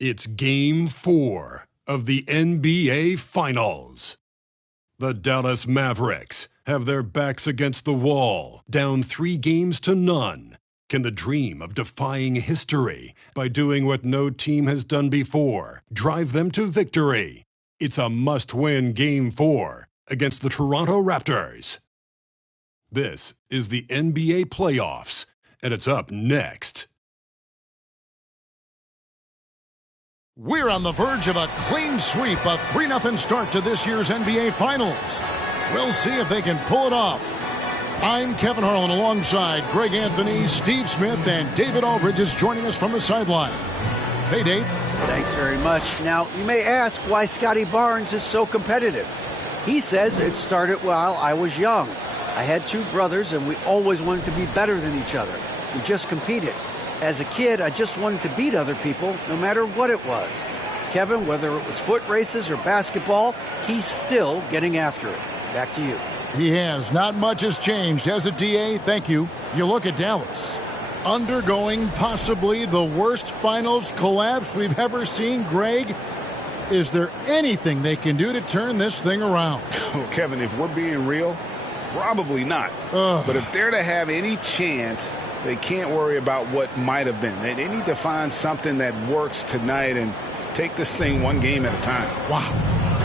It's Game 4 of the NBA Finals. The Dallas Mavericks have their backs against the wall, down 3-0. Can the dream of defying history by doing what no team has done before drive them to victory? It's a must-win Game 4 against the Toronto Raptors. This is the NBA playoffs, and it's up next. We're on the verge of a clean sweep, a 3-0 start to this year's NBA Finals. We'll see if they can pull it off. I'm Kevin Harlan alongside Greg Anthony, Steve Smith, and David Aldridge is joining us from the sideline. Hey, Dave. Thanks very much. Now, you may ask why Scotty Barnes is so competitive. He says it started while I was young. I had two brothers, and we always wanted to be better than each other. We just competed. As a kid, I just wanted to beat other people, no matter what it was. Kevin, whether it was foot races or basketball, he's still getting after it. Back to you. He has. Not much has changed. As a DA, thank you. You look at Dallas, undergoing possibly the worst finals collapse we've ever seen. Greg, is there anything they can do to turn this thing around? Oh, Kevin, if we're being real, probably not. But if they're to have any chance, they can't worry about what might have been. They need to find something that works tonight and take this thing one game at a time. Wow.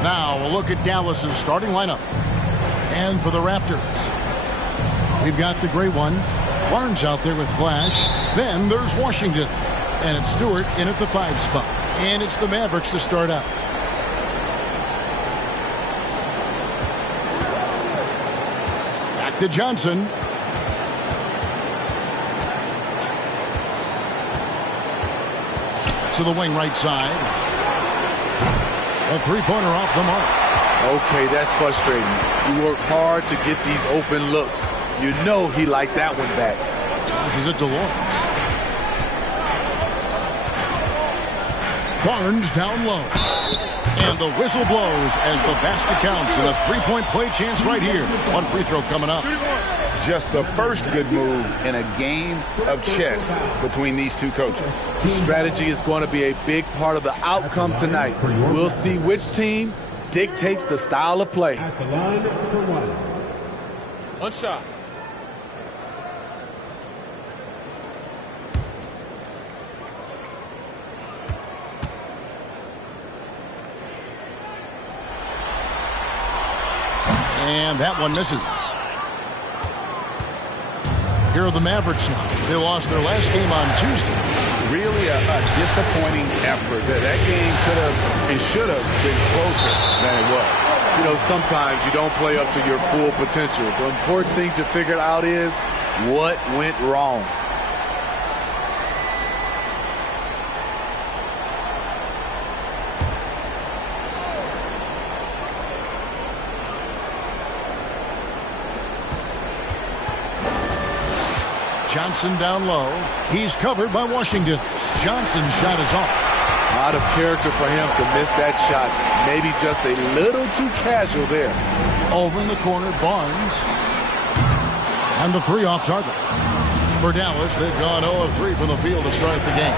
Now we'll look at Dallas's starting lineup. And for the Raptors, we've got the gray one. Barnes out there with Flash. Then there's Washington. And it's Stewart in at the 5 spot. And it's the Mavericks to start out. Back to Johnson. To the wing right side. A three-pointer off the mark. Okay, that's frustrating. You work hard to get these open looks. You know he liked that one back. Passes it to Lawrence. Barnes down low. And the whistle blows as the basket counts and a three-point play chance right here. One free throw coming up. Just the first good move in a game of chess between these two coaches. Strategy is going to be a big part of the outcome tonight. We'll see which team dictates the style of play. At the line for one. One shot. And that one misses. Here are the Mavericks now. They lost their last game on Tuesday. Really a disappointing effort. That game could have and should have been closer than it was. You know, sometimes you don't play up to your full potential. The important thing to figure out is what went wrong. Johnson down low. He's covered by Washington. Johnson's shot is off. Out of character for him to miss that shot. Maybe just a little too casual there. Over in the corner, Barnes. And the three off target. For Dallas, they've gone 0 of 3 from the field to start the game.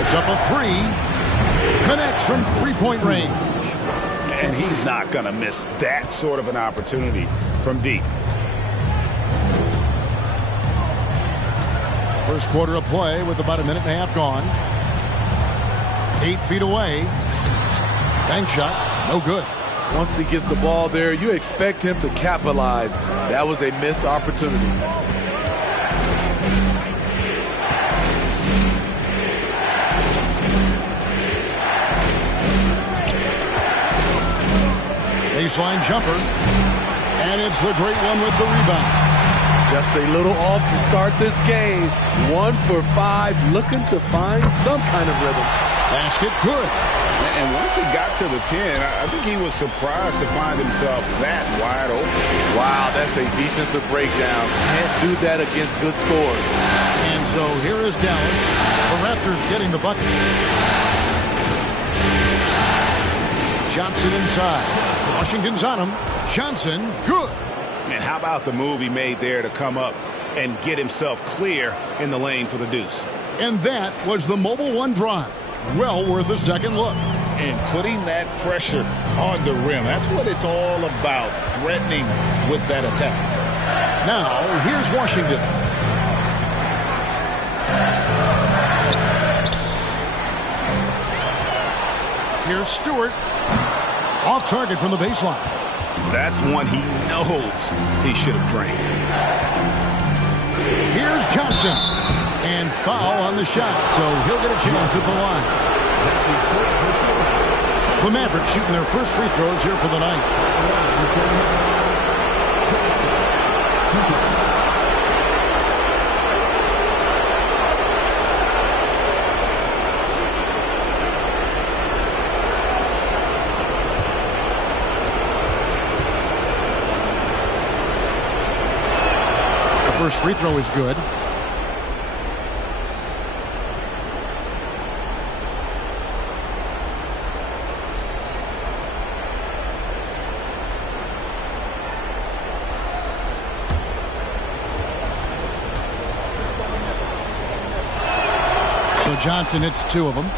It's up a 3. Connects from three-point range. And he's not going to miss that sort of an opportunity from deep. First quarter of play with about a minute and a half gone. 8 feet away. Bank shot, no good. Once he gets the ball there, you expect him to capitalize. That was a missed opportunity. Baseline jumper. And it's the great one with the rebound. Just a little off to start this game. 1 for 5, looking to find some kind of rhythm. Basket good. And once he got to the 10, I think he was surprised to find himself that wide open. Wow, that's a defensive breakdown. Can't do that against good scores. And so here is Dallas. The Raptors getting the bucket. Johnson inside. Washington's on him. Johnson, good. And how about the move he made there to come up and get himself clear in the lane for the deuce. And that was the Mobile One drive. Well worth a second look. And putting that pressure on the rim. That's what it's all about, threatening with that attack. Now, here's Washington. Here's Stewart. Off target from the baseline. That's one he knows he should have drained. Here's Johnson. And foul on the shot, so he'll get a chance at the line. The Mavericks shooting their first free throws here for the night. The first free throw is good. Johnson hits two of them.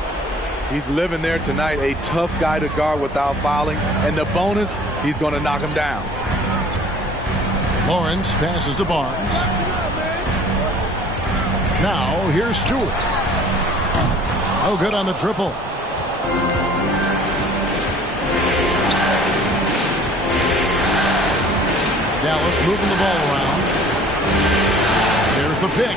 He's living there tonight, a tough guy to guard without fouling. And the bonus, he's going to knock him down. Lawrence passes to Barnes. Now here's Stewart. Oh, good on the triple. Dallas moving the ball around. There's the pick.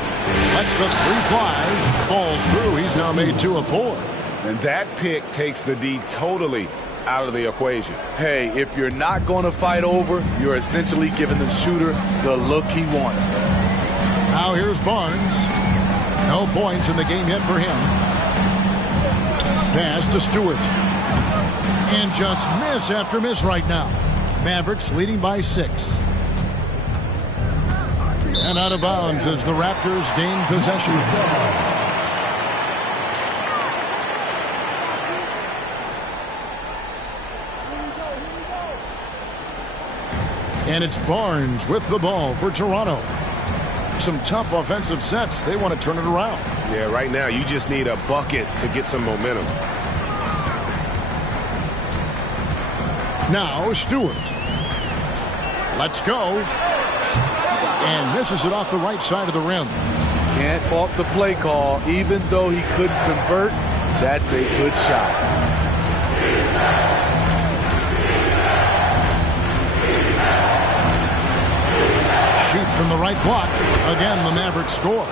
Lets the three fly. Falls through. He's now made 2 of 4. And that pick takes the D totally out of the equation. Hey, if you're not going to fight over, you're essentially giving the shooter the look he wants. Now here's Barnes. No points in the game yet for him. Pass to Stewart. And just miss after miss right now. Mavericks leading by 6. And out of bounds as the Raptors gain possession. And it's Barnes with the ball for Toronto. Some tough offensive sets. They want to turn it around. Yeah, right now you just need a bucket to get some momentum. Now Stewart. Let's go. And misses it off the right side of the rim. Can't fault the play call. Even though he couldn't convert, that's a good shot. Shoots from the right block. Again, the Mavericks score.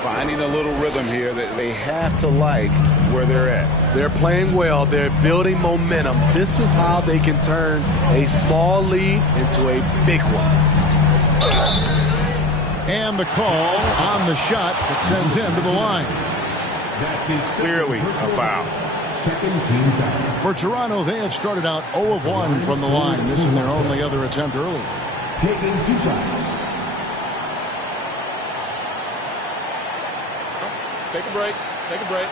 Finding a little rhythm here that they have to like where they're at. They're playing well. They're building momentum. This is how they can turn a small lead into a big one. And the call on the shot that sends him to the line. Clearly a foul. For Toronto, they have started out 0 of 1 from the line. This is their only other attempt early. Taking 2 shots. Take a break. Take a break.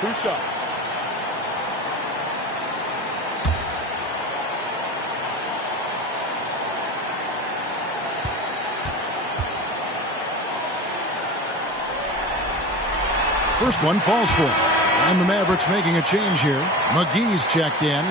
2 shots. First one falls for him. And the Mavericks making a change here. McGee's checked in.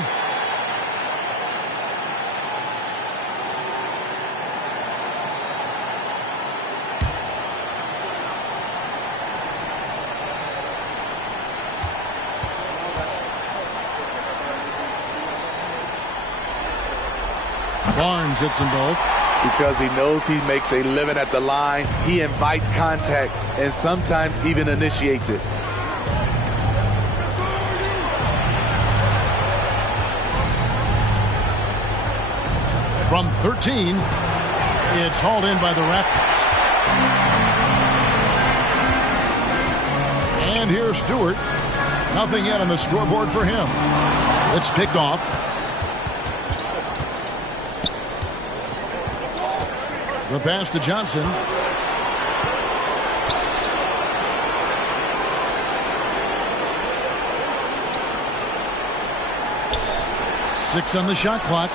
Barnes hits them both. Because he knows he makes a living at the line, he invites contact and sometimes even initiates it. From 13, it's hauled in by the Raptors. And here's Stewart. Nothing yet on the scoreboard for him. It's picked off. The pass to Johnson. Six on the shot clock.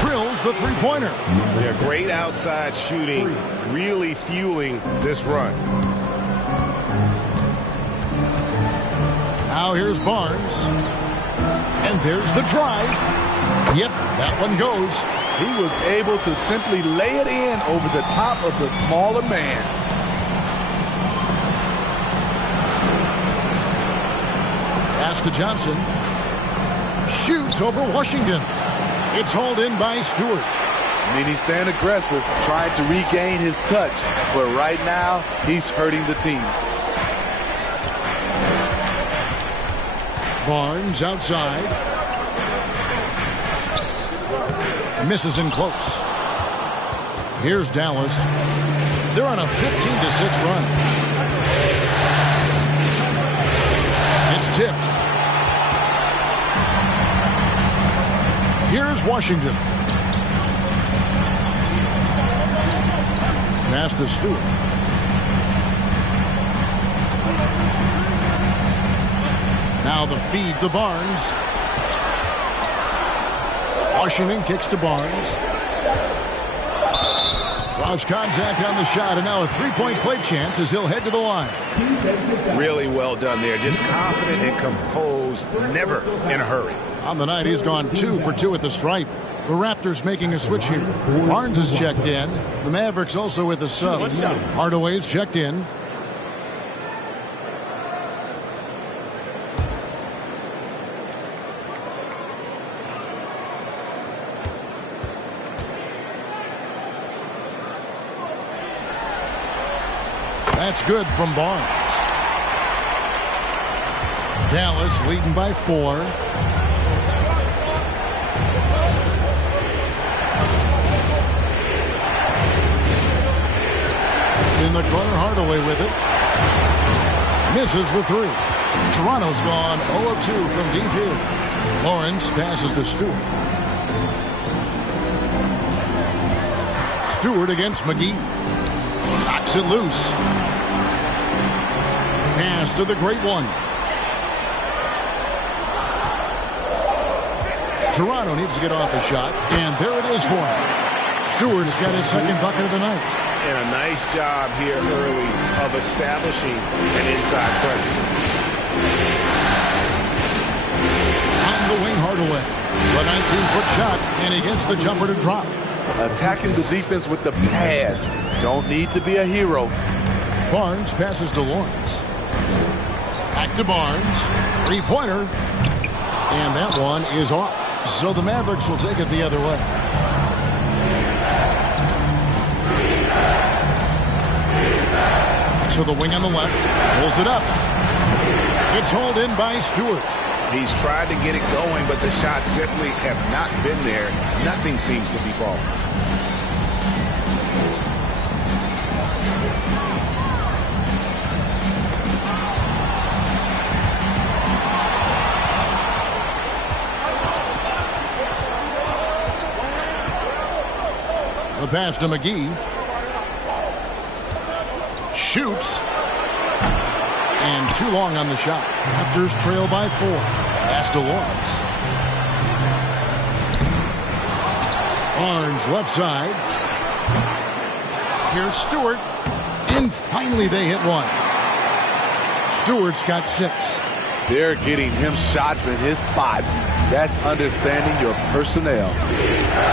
drills the three-pointer. Yeah, great outside shooting, really fueling this run. Now here's Barnes. And there's the drive. Yep, that one goes. He was able to simply lay it in over the top of the smaller man. Pass to Johnson. Shoots over Washington. It's hauled in by Stewart. I mean, he's staying aggressive, trying to regain his touch. But right now, he's hurting the team. Barnes outside. Misses in close. Here's Dallas. They're on a 15-6 run. It's tipped. Here's Washington. Pass to Stewart. Now the feed to Barnes. Washington kicks to Barnes. Draws contact on the shot, and now a three-point play chance as he'll head to the line. Really well done there. Just confident and composed, never in a hurry. On the night, he's gone 2 for 2 at the stripe. The Raptors making a switch here. Barnes is checked in. The Mavericks also with a sub. Hardaway's checked in. That's good from Barnes. Dallas leading by 4. In the corner, Hardaway with it. Misses the 3. Toronto's gone 0 of 2 from deep here. Lawrence passes to Stewart. Stewart against McGee. Knocks it loose. Pass to the great one. Toronto needs to get off a shot, and there it is for him. Stewart's got his second bucket of the night. And a nice job here early of establishing an inside presence. On the wing, Hardaway. The 19-foot shot, and he gets the jumper to drop. Attacking the defense with the pass. Don't need to be a hero. Barnes passes to Lawrence. Back to Barnes. Three-pointer. And that one is off. So the Mavericks will take it the other way. To the wing on the left. Pulls it up. It's hauled in by Stewart. He's tried to get it going, but the shots simply have not been there. Nothing seems to be falling. The pass to McGee. Shoots. And too long on the shot. Raptors trail by 4. Pass to Lawrence. Barnes left side. Here's Stewart. And finally they hit one. Stewart's got 6. They're getting him shots in his spots. That's understanding your personnel.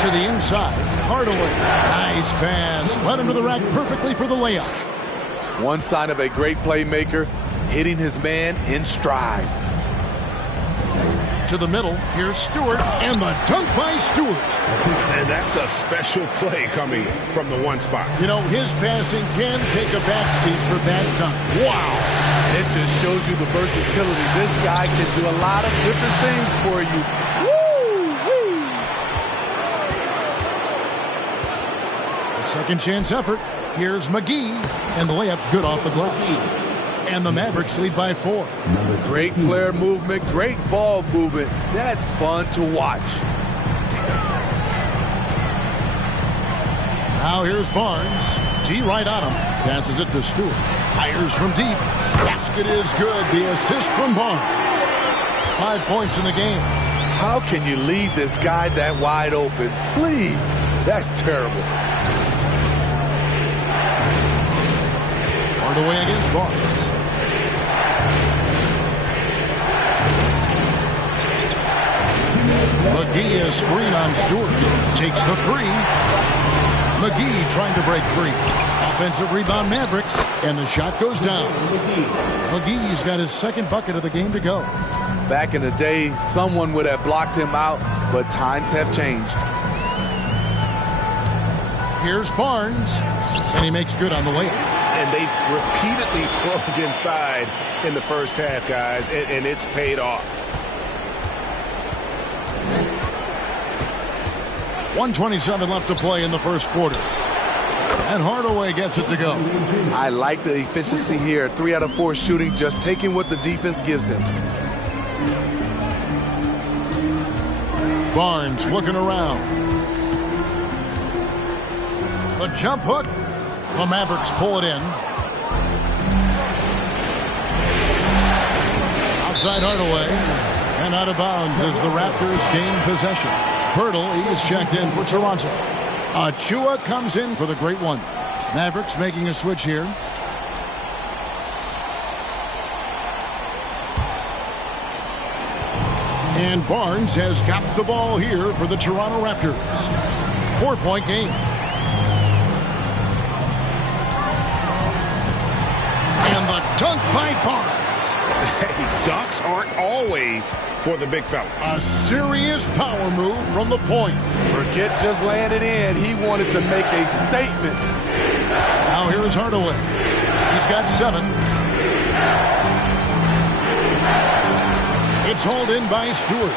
To the inside. Hardaway. Nice pass. Led him to the rack perfectly for the layup. One sign of a great playmaker, hitting his man in stride. To the middle. Here's Stewart. And the dunk by Stewart. And that's a special play coming from the one spot. You know, his passing can take a backseat for that dunk. Wow. It just shows you the versatility. This guy can do a lot of different things for you. Woo-wee. A second chance effort. Here's McGee. And the layup's good off the glass. And the Mavericks lead by 4. Great player movement, great ball movement. That's fun to watch. Now here's Barnes. T right on him. Passes it to Stewart. Fires from deep. Basket is good. The assist from Barnes. 5 points in the game. How can you leave this guy that wide open? Please. That's terrible. Hardaway against Barnes. McGee is screen on Stewart. Takes the three. McGee trying to break free. Offensive rebound Mavericks, and the shot goes down. McGee's got his second bucket of the game to go. Back in the day, someone would have blocked him out, but times have changed. Here's Barnes, and he makes good on the layup. And they've repeatedly probed inside in the first half, guys, and it's paid off. 1:27 left to play in the first quarter. And Hardaway gets it to go. I like the efficiency here. 3 out of 4 shooting, just taking what the defense gives him. Barnes looking around. The jump hook. The Mavericks pull it in. Outside Hardaway. And out of bounds as the Raptors gain possession. Hurdle, he is checked in for Toronto. Achua comes in for the great one. Mavericks making a switch here. And Barnes has got the ball here for the Toronto Raptors. 4-point game. And the dunk by Barnes. Hey, dunks aren't always for the big fella. A serious power move from the point. Forget just laying it in. He wanted to make a statement. Now here is Hardaway. He's got 7. It's hauled in by Stewart.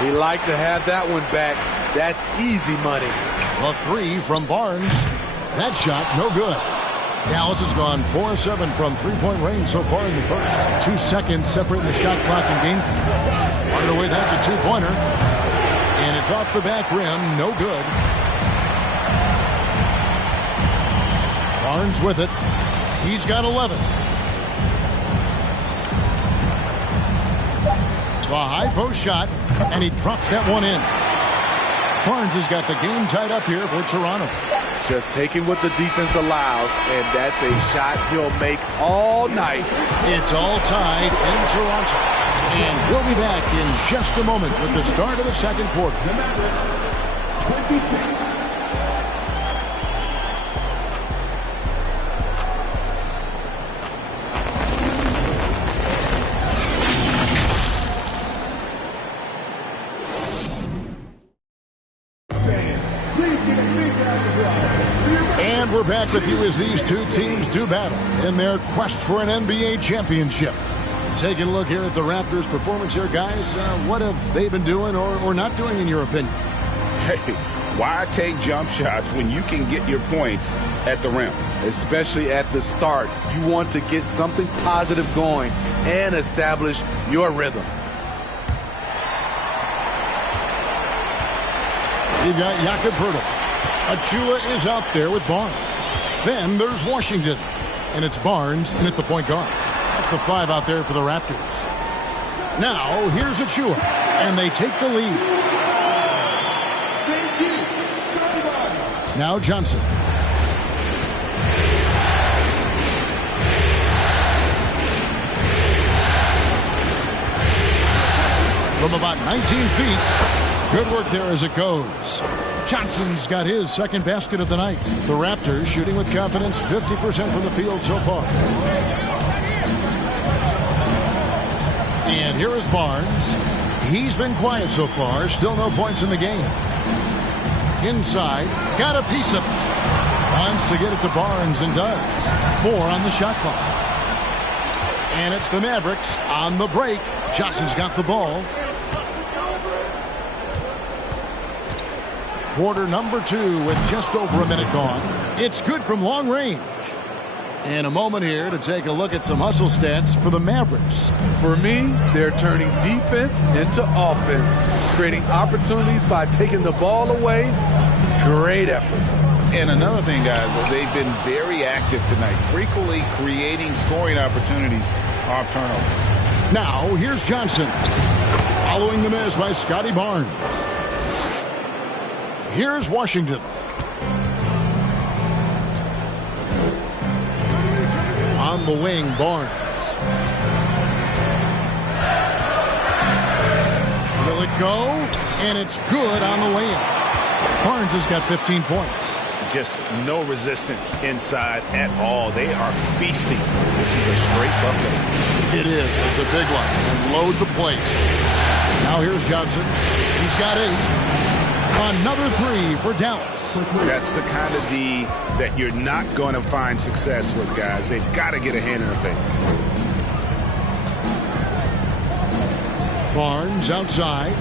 He liked to have that one back. That's easy money. The 3 from Barnes. That shot, no good. Dallas has gone 4-7 from three-point range so far in the first. 2 seconds separating the shot clock and game clock. Hardaway, that's a 2-pointer. And it's off the back rim, no good. Barnes with it. He's got 11. The high post shot, and he drops that one in. Barnes has got the game tied up here for Toronto. Just taking what the defense allows, and that's a shot he'll make all night. It's all tied in Toronto. And we'll be back in just a moment with the start of the second quarter. 26. And we're back with you as these two teams do battle in their quest for an NBA championship. Taking a look here at the Raptors' performance here, guys. What have they been doing or not doing, in your opinion? Hey, why take jump shots when you can get your points at the rim? Especially at the start. You want to get something positive going and establish your rhythm. You've got Jakob Hurdle. Achua is out there with Barnes. Then there's Washington. And it's Barnes in at the point guard. That's the 5 out there for the Raptors. Now, here's Achua. And they take the lead. Now Johnson. From about 19 feet. Good work there as it goes. Johnson's got his second basket of the night. The Raptors shooting with confidence, 50% from the field so far. And here is Barnes. He's been quiet so far. Still no points in the game. Inside. Got a piece of it. Wants to get it to Barnes and does. 4 on the shot clock. And it's the Mavericks on the break. Johnson's got the ball. Quarter number 2 with just over a minute gone. It's good from long range. And a moment here to take a look at some hustle stats for the Mavericks. For me, they're turning defense into offense, creating opportunities by taking the ball away. Great effort. And another thing, guys, they've been very active tonight, frequently creating scoring opportunities off turnovers. Now, here's Johnson. Following the miss by Scotty Barnes. Here's Washington. On the wing, Barnes. Will it go? And it's good on the way in. Barnes has got 15 points. Just no resistance inside at all. They are feasting. This is a straight buffet. It is. It's a big one. And load the plate. Now here's Johnson. He's got 8. Another 3 for Dallas. That's the kind of D that you're not going to find success with, guys. They've got to get a hand in the face. Barnes outside.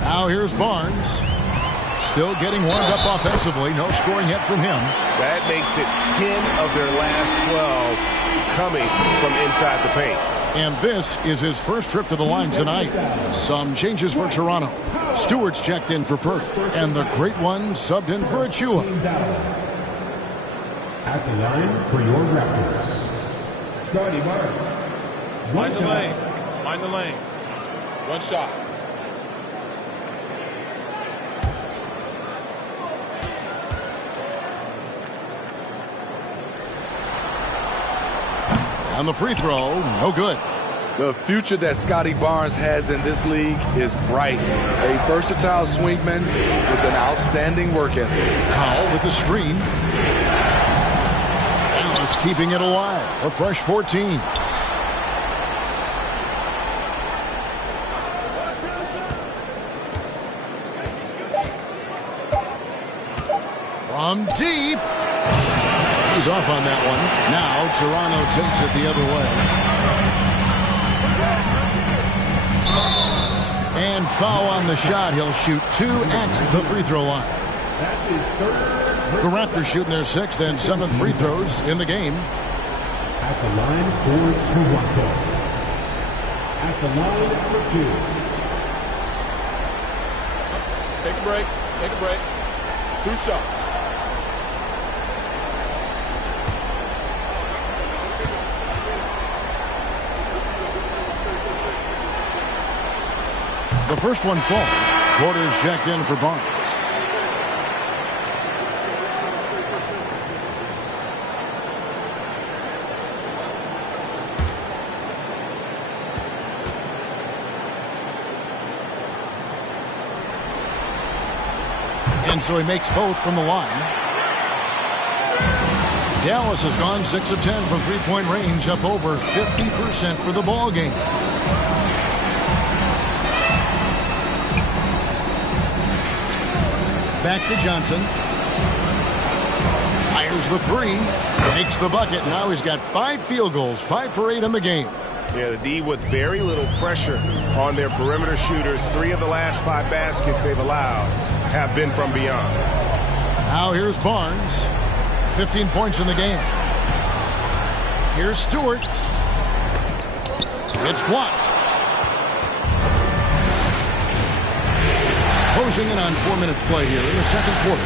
Now here's Barnes. Still getting warmed up offensively. No scoring yet from him. That makes it 10 of their last 12 coming from inside the paint. And this is his first trip to the line tonight. Some changes for Toronto. Stewart's checked in for Purdy. And the great one subbed in for Achua. At the line for your Raptors, Scotty Barnes. Mind the lanes. Mind the lanes. One shot. And the free throw, no good. The future that Scotty Barnes has in this league is bright. A versatile swingman with an outstanding work ethic. Powell with the screen. Dallas keeping it alive. A fresh 14. From deep. He's off on that one. Now Toronto takes it the other way. And foul on the shot. He'll shoot 2 at the free throw line. The Raptors shooting their 6th and 7th free throws in the game. At the line for Toronto. At the line for 2. Take a break. Take a break. 2 shots. The first one falls. Porter's checked in for Barnes. And so he makes both from the line. Dallas has gone 6 of 10 from three-point range, up over 50% for the ball game. Back to Johnson. Fires the 3. Makes the bucket. Now he's got 5 field goals. 5 for 8 in the game. Yeah, the D with very little pressure on their perimeter shooters. 3 of the last 5 baskets they've allowed have been from beyond. Now here's Barnes. 15 points in the game. Here's Stewart. It's blocked. Closing in on 4 minutes play here in the second quarter.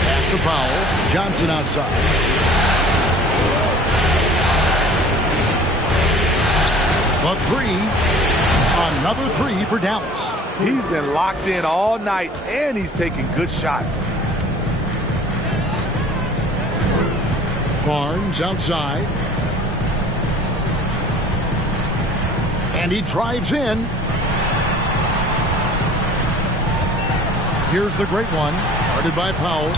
Pass to Powell. Johnson outside. The 3. Another 3 for Dallas. He's been locked in all night, and he's taking good shots. Barnes outside. And he drives in. Here's the great one, guarded by Powell,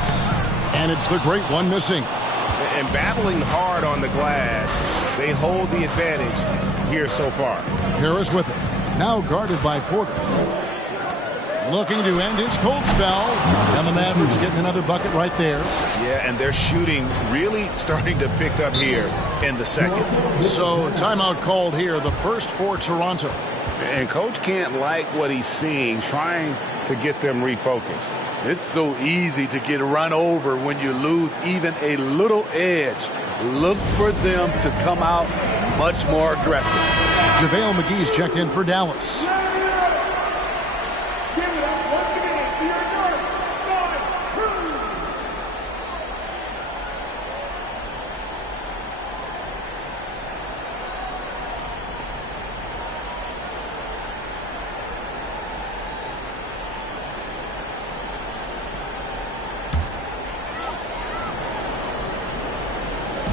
and it's the great one missing. And battling hard on the glass, they hold the advantage here so far. Harris with it, now guarded by Porter. Looking to end his cold spell, and the Mavericks getting another bucket right there. Yeah, and their shooting really starting to pick up here in the second. So timeout called here, the first for Toronto. And coach can't like what he's seeing, trying to get them refocused. It's so easy to get run over when you lose even a little edge. Look for them to come out much more aggressive. JaVale McGee's checked in for Dallas.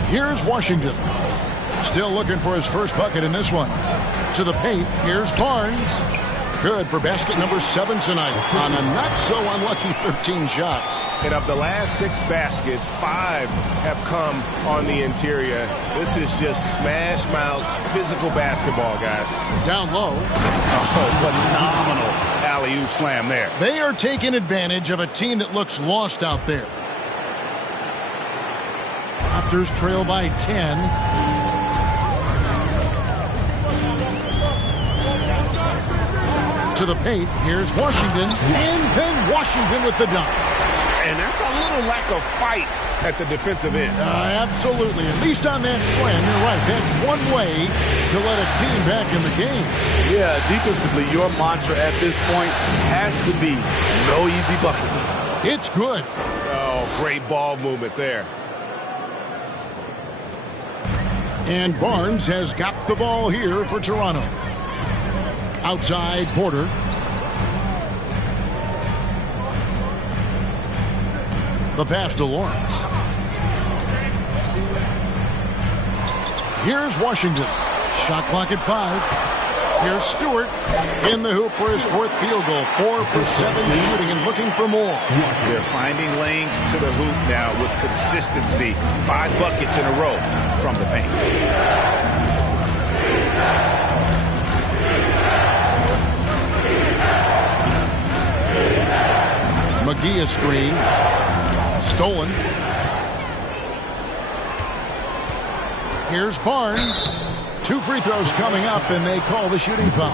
Here's Washington. Still looking for his first bucket in this one. To the paint. Here's Barnes. Good for basket number 7 tonight on a not-so-unlucky 13 shots. And of the last 6 baskets, 5 have come on the interior. This is just smash-mouth physical basketball, guys. Down low. Oh, phenomenal alley-oop slam there. They are taking advantage of a team that looks lost out there. Raptors trail by 10. To the paint. Here's Washington. And then Washington with the dunk. And that's a little lack of fight at the defensive end. Absolutely. At least on that slam, you're right. That's one way to let a team back in the game. Yeah, defensively, your mantra at this point has to be no easy buckets. It's good. Oh, great ball movement there. And Barnes has got the ball here for Toronto. Outside, Porter. The pass to Lawrence. Here's Washington. Shot clock at 5. Here's Stewart in the hoop for his 4th field goal. 4 for 7 shooting and looking for more. They're finding lanes to the hoop now with consistency. 5 buckets in a row from the paint. McGee a screen. Stolen. Here's Barnes. 2 free throws coming up, and they call the shooting foul.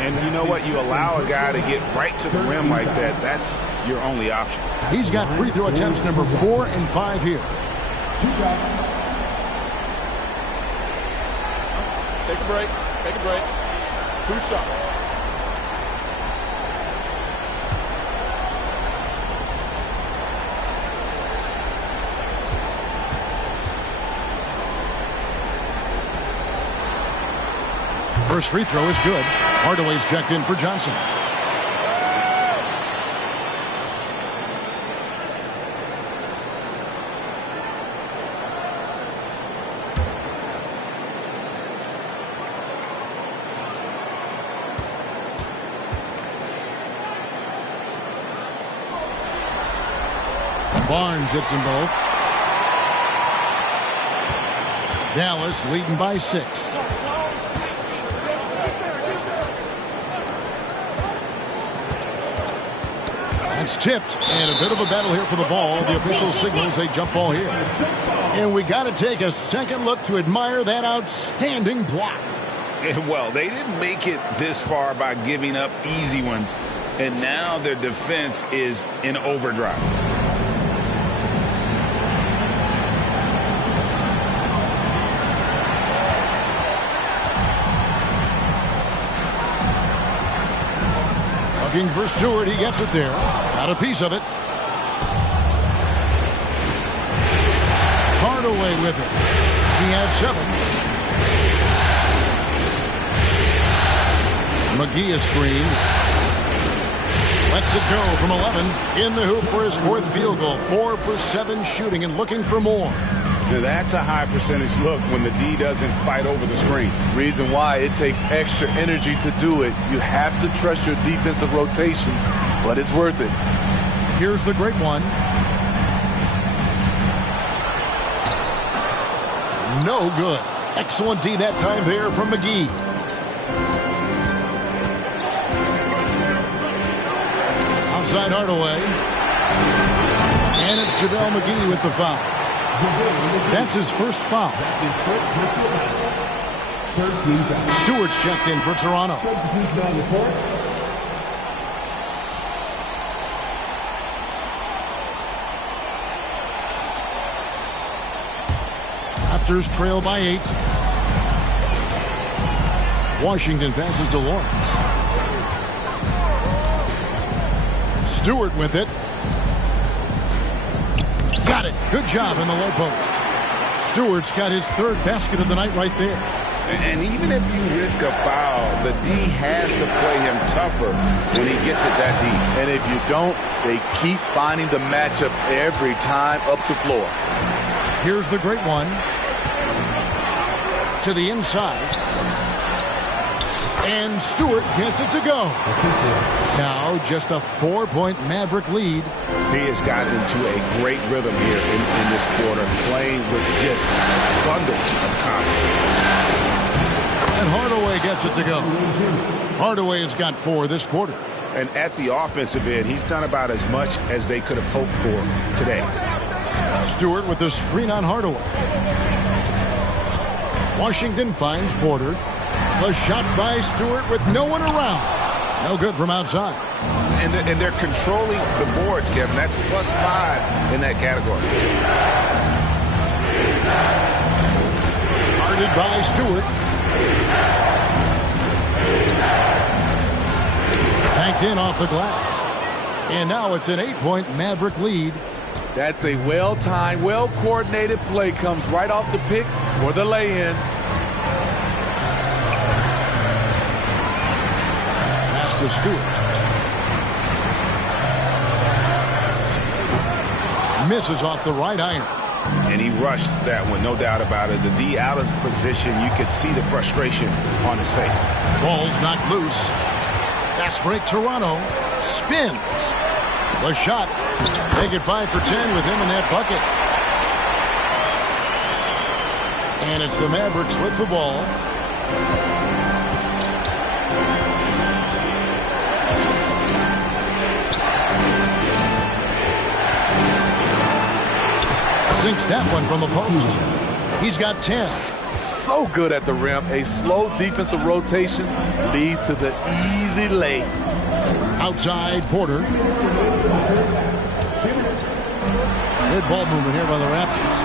And you know what? You allow a guy to get right to the rim like that. That's your only option. He's got free throw attempts number 4 and 5 here. 2 shots. Take a break. Take a break. 2 shots. First free throw is good. Hardaway's checked in for Johnson. Barnes hits them both. Dallas leading by 6. It's tipped, and a bit of a battle here for the ball. The official signals a jump ball here. And we got to take a second look to admire that outstanding block. Well, they didn't make it this far by giving up easy ones, and now their defense is in overdrive. Looking for Stewart, he gets it there. Got a piece of it. Hardaway with it. He has 7. McGee a screen. Lets it go from 11. In the hoop for his 4th field goal. 4 for 7 shooting and looking for more. Now that's a high percentage look when the D doesn't fight over the screen. Reason why it takes extra energy to do it. You have to trust your defensive rotations, but it's worth it. Here's the great one. No good. Excellent D that time there from McGee. Outside Hardaway. And it's JaVale McGee with the foul. That's his first foul. Stewart's checked in for Toronto. Raptors trail by 8. Washington passes to Lawrence. Stewart with it. Got it. Good job in the low post. Stewart's got his 3rd basket of the night right there. And even if you risk a foul, the D has to play him tougher when he gets it that deep. And if you don't, they keep finding the matchup every time up the floor. Here's the great one. To the inside. And Stewart gets it to go. Now just a 4-point Maverick lead. He has gotten into a great rhythm here in this quarter, playing with just abundance of confidence. And Hardaway gets it to go. Hardaway has got 4 this quarter. And at the offensive end, he's done about as much as they could have hoped for today. Stewart with the screen on Hardaway. Washington finds Porter. The shot by Stewart with no one around. No good from outside. And they're controlling the boards, Kevin. That's +5 in that category. Guarded by Stewart. Banked in off the glass. And now it's an 8-point Maverick lead. That's a well-timed, well-coordinated play. Comes right off the pick for the lay-in. Pass to Stewart. Misses off the right iron. And he rushed that one, no doubt about it. The D out of position, you could see the frustration on his face. Ball's knocked loose. Fast break Toronto. Spins. The shot. Make it 5 for 10 with him in that bucket. And it's the Mavericks with the ball. Sinks that one from the post. He's got 10. So good at the rim. A slow defensive rotation leads to the easy lay. Outside Porter. Good ball movement here by the Raptors.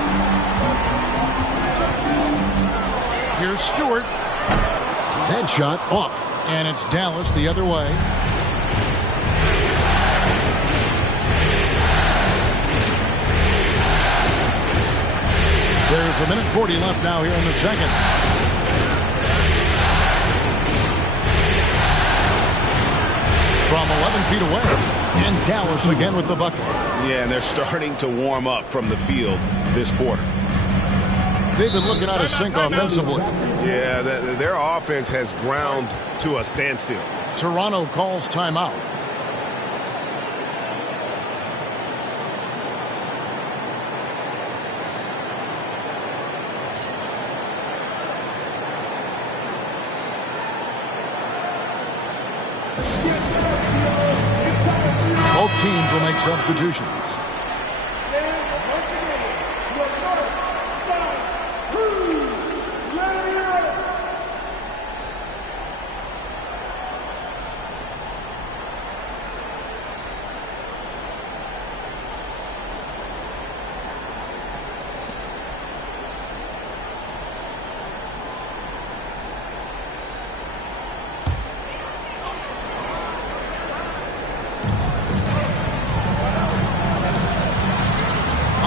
Here's Stewart. Headshot off. And it's Dallas the other way. There's a minute 40 left now here in the second. From 11 feet away. And Dallas again with the bucket. Yeah, and they're starting to warm up from the field this quarter. They've been looking out of sync offensively. Yeah, their offense has ground to a standstill. Toronto calls timeout. Both teams will make substitutions.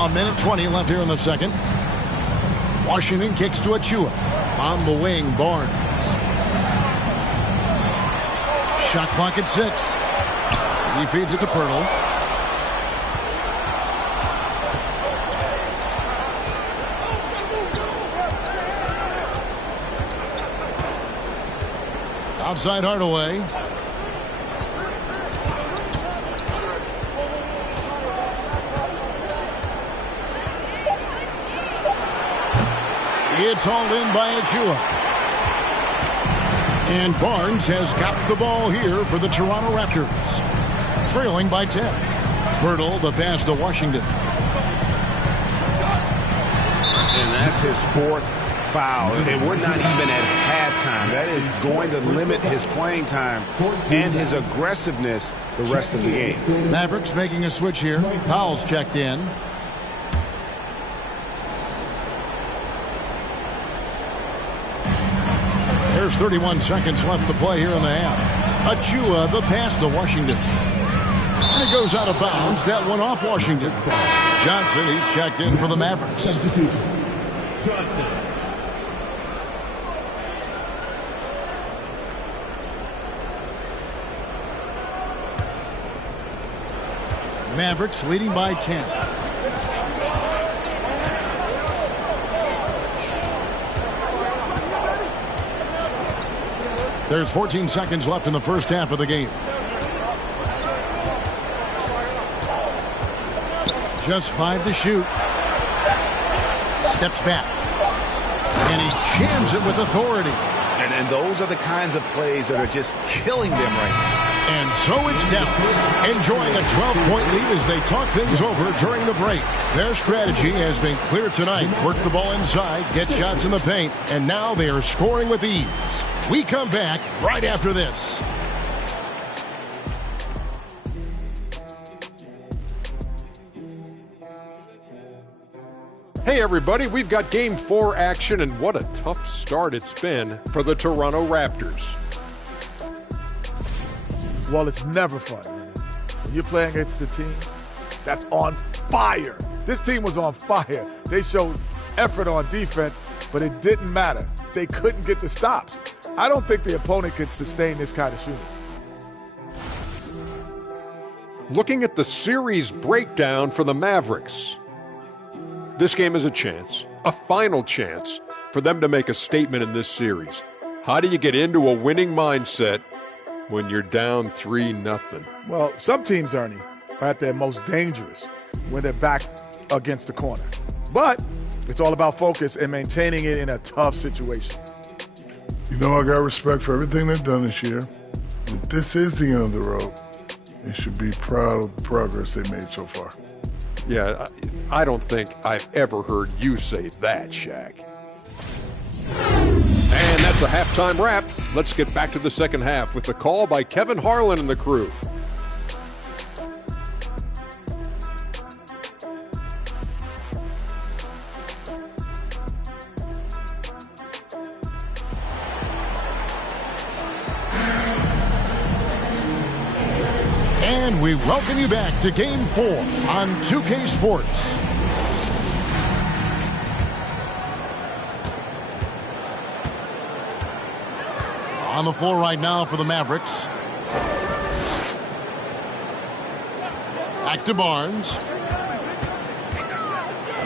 A minute 20 left here in the second. Washington kicks to Achua. On the wing, Barnes. Shot clock at 6. He feeds it to Pirtle. Outside Hardaway. It's hauled in by Achua. And Barnes has got the ball here for the Toronto Raptors. Trailing by 10. Pirtle, the pass to Washington. And that's his 4th foul. And we're not even at halftime. That is going to limit his playing time and his aggressiveness the rest of the game. Mavericks making a switch here. Powell's checked in. There's 31 seconds left to play here in the half. Achua, the pass to Washington. And it goes out of bounds. That one off Washington. Johnson, he's checked in for the Mavericks. Johnson. Mavericks leading by 10. There's 14 seconds left in the first half of the game. Just 5 to shoot. Steps back. And he jams it with authority. And those are the kinds of plays that are just killing them right now. And so it's Dallas enjoying a 12-point lead as they talk things over during the break. Their strategy has been clear tonight. Work the ball inside, get shots in the paint, and now they are scoring with ease. We come back right after this. Hey everybody, we've got Game 4 action, and what a tough start it's been for the Toronto Raptors. Well, it's never fun. When you're playing against a team that's on fire. This team was on fire. They showed effort on defense, but it didn't matter. They couldn't get the stops. I don't think the opponent could sustain this kind of shooting. Looking at the series breakdown for the Mavericks. This game is a chance, a final chance, for them to make a statement in this series. How do you get into a winning mindset when you're down 3-0? Well, some teams, Ernie, are at their most dangerous when they're back against the corner. But it's all about focus and maintaining it in a tough situation. You know, I got respect for everything they've done this year. But this is the end of the road. They should be proud of the progress they made so far. Yeah, I don't think I've ever heard you say that, Shaq. And that's a halftime wrap. Let's get back to the second half with the call by Kevin Harlan and the crew. And we welcome you back to Game 4 on 2K Sports. On the floor right now for the Mavericks. Back to Barnes.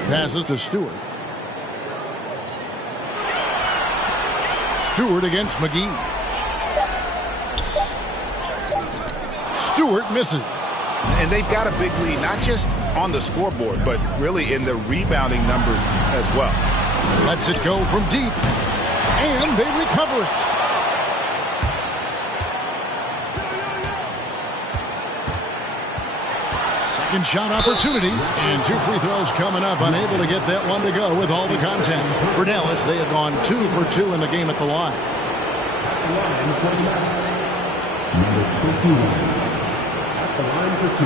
Passes to Stewart. Stewart against McGee. Stewart misses. And they've got a big lead, not just on the scoreboard, but really in the rebounding numbers as well. Lets it go from deep. And they recover it. Second shot opportunity. And 2 free throws coming up. Unable to get that one to go with all the contact. For Dallas, they have gone 2 for 2 in the game at the line. Number 21. The line for 2.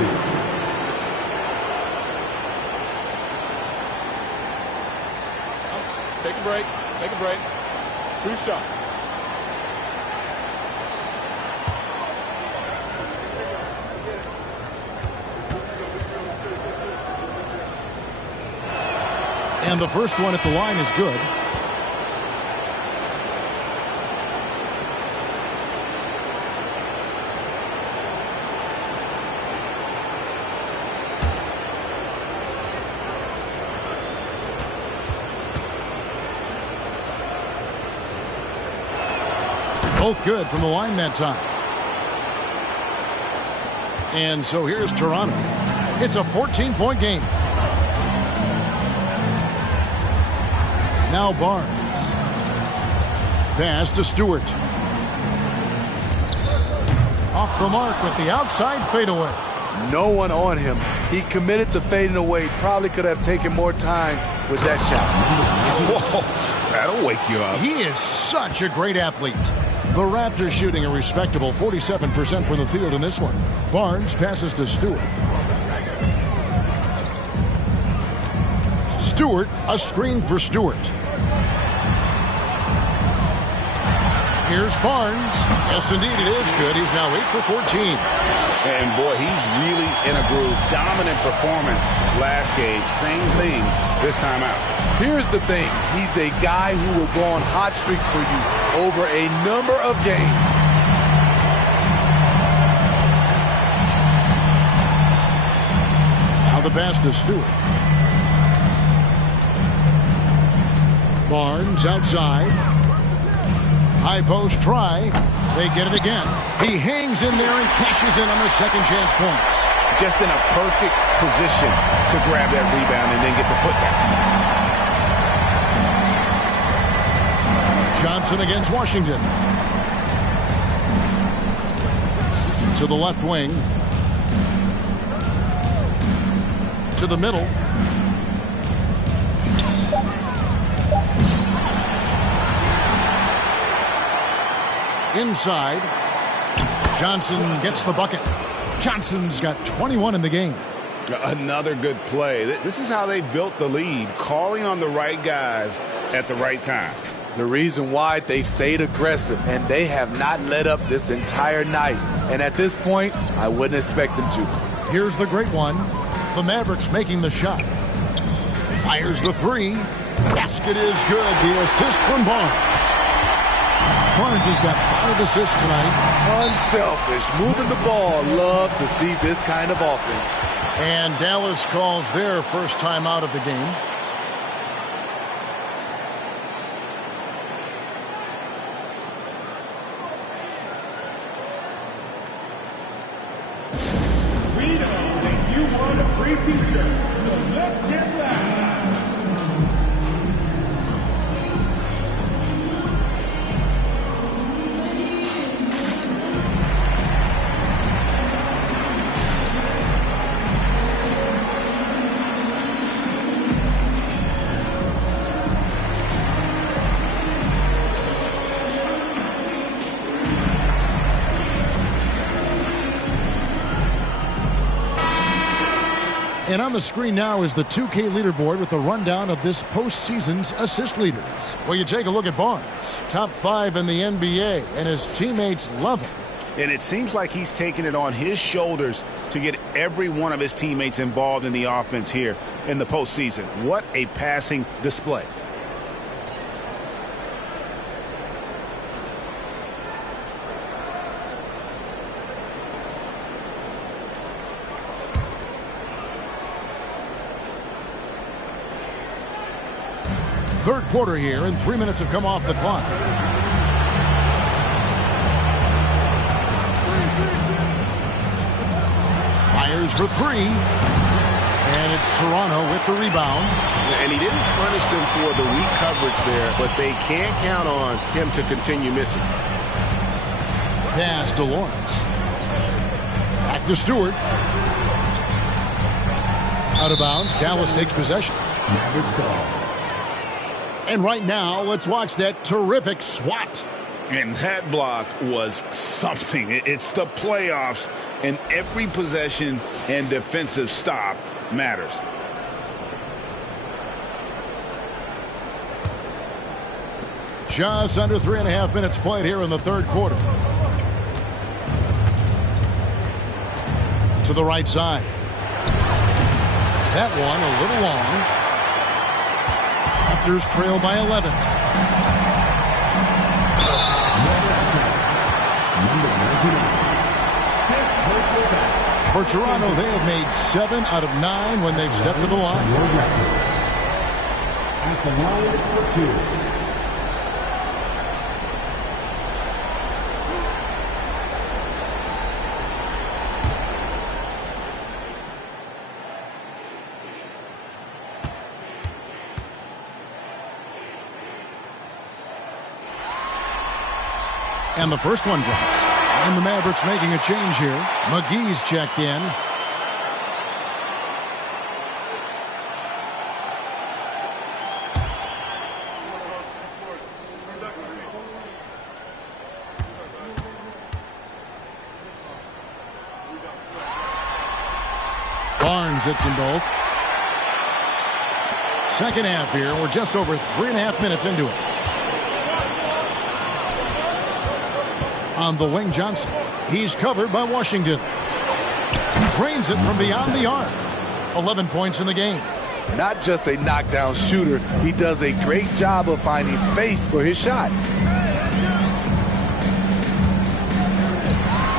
Take a break. Take a break. 2 shots. And the first one at the line is good. Both good from the line that time. And so here's Toronto. It's a 14-point game. Now Barnes. Pass to Stewart. Off the mark with the outside fadeaway. No one on him. He committed to fading away. Probably could have taken more time with that shot. Whoa, that'll wake you up. He is such a great athlete. The Raptors shooting a respectable 47% from the field in this one. Barnes passes to Stewart. Stewart, a screen for Stewart. Here's Barnes. Yes, indeed, it is good. He's now 8 for 14. And, boy, he's really in a groove. Dominant performance last game. Same thing this time out. Here's the thing. He's a guy who will go on hot streaks for you over a number of games. Now the pass to Stewart. Barnes outside. High post try. They get it again. He hangs in there and cashes in on their second chance points. Just in a perfect position to grab that rebound and then get the putback. Johnson against Washington. To the left wing. To the middle. Inside. Johnson gets the bucket. Johnson's got 21 in the game. Another good play. This is how they built the lead, calling on the right guys at the right time. The reason why they've stayed aggressive, and they have not let up this entire night. And at this point, I wouldn't expect them to. Here's the great one. The Mavericks making the shot. Fires the three. Basket is good. The assist from Barnes. Barnes has got 5 assists tonight. Unselfish, moving the ball. Love to see this kind of offense. And Dallas calls their first time out of the game. We know that you want a free t-shirt, so let's get loud. And on the screen now is the 2K leaderboard with a rundown of this postseason's assist leaders. Well, you take a look at Barnes, top 5 in the NBA, and his teammates love him. And it seems like he's taking it on his shoulders to get every one of his teammates involved in the offense here in the postseason. What a passing display. Third quarter here, and 3 minutes have come off the clock. Fires for 3. And it's Toronto with the rebound. And he didn't punish them for the weak coverage there, but they can't count on him to continue missing. Pass to Lawrence. Back to Stewart. Out of bounds. Dallas takes possession. And right now, let's watch that terrific swat. And that block was something. It's the playoffs, and every possession and defensive stop matters. Just under 3.5 minutes played here in the third quarter. To the right side. That one a little long. Raptors trail by 11. For Toronto, they have made 7 out of 9 when they've stepped to the line. At the line for 2. And the first one drops. And the Mavericks making a change here. McGee's checked in. Barnes hits them both. Second half here. We're just over 3.5 minutes into it. On the wing, Johnson. He's covered by Washington. Drains it from beyond the arc. 11 points in the game. Not just a knockdown shooter, he does a great job of finding space for his shot.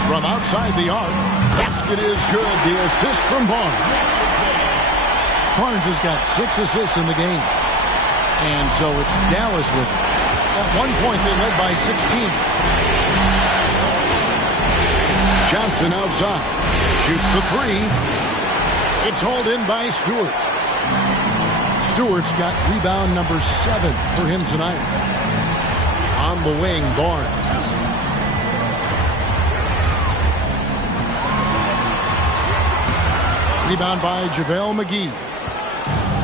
From outside the arc, basket is good. The assist from Barnes. Barnes has got 6 assists in the game. And so it's Dallas with it. At one point, they led by 16. Johnson outside. Shoots the three. It's hauled in by Stewart. Stewart's got rebound number 7 for him tonight. On the wing, Barnes. Rebound by JaVale McGee.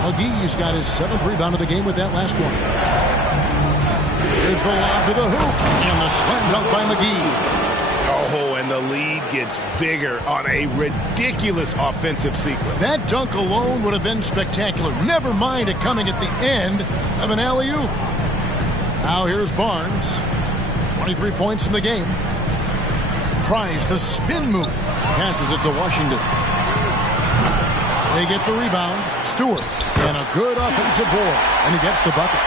McGee's got his 7th rebound of the game with that last one. Here's the lob to the hoop. And the slam dunk by McGee. Oh, and the lead gets bigger on a ridiculous offensive sequence. That dunk alone would have been spectacular. Never mind it coming at the end of an alley-oop. Now here's Barnes. 23 points in the game. Tries the spin move. Passes it to Washington. They get the rebound. Stewart. And a good offensive board. And he gets the bucket.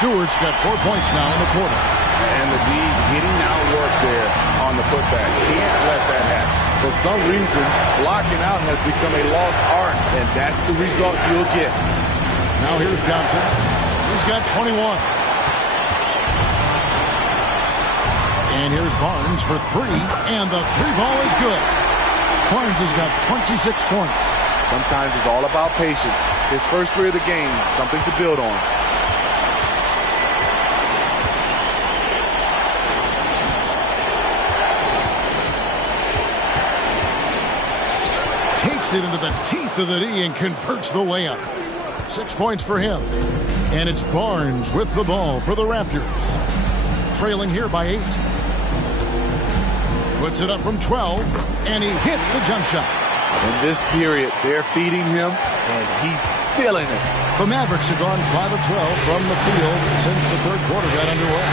Stewart's got 4 points now in the quarter. And the D getting outworked there on the putback. Can't let that happen. For some reason, blocking out has become a lost art, and that's the result you'll get. Now here's Johnson. He's got 21. And here's Barnes for 3, and the 3-ball is good. Barnes has got 26 points. Sometimes it's all about patience. His first 3 of the game, something to build on. Takes it into the teeth of the D and converts the layup. 6 points for him. And it's Barnes with the ball for the Raptors. Trailing here by 8. Puts it up from 12, and he hits the jump shot. In this period, they're feeding him, and he's feeling it. The Mavericks have gone 5 of 12 from the field since the third quarter got underway.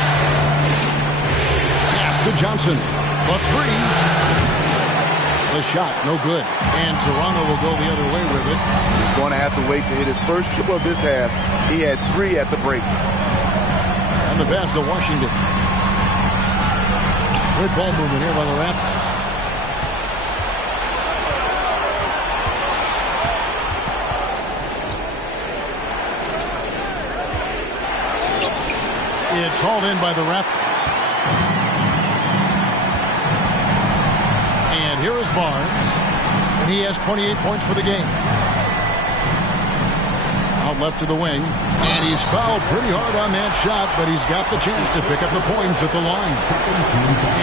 Pass to Johnson. The 3. The shot, no good. And Toronto will go the other way with it. He's going to have to wait to hit his first triple of this half. He had 3 at the break. And the pass to Washington. Good ball movement here by the Raptors. It's hauled in by the Raptors. And here is Barnes. And he has 28 points for the game. Out left to the wing. And he's fouled pretty hard on that shot, but he's got the chance to pick up the points at the line.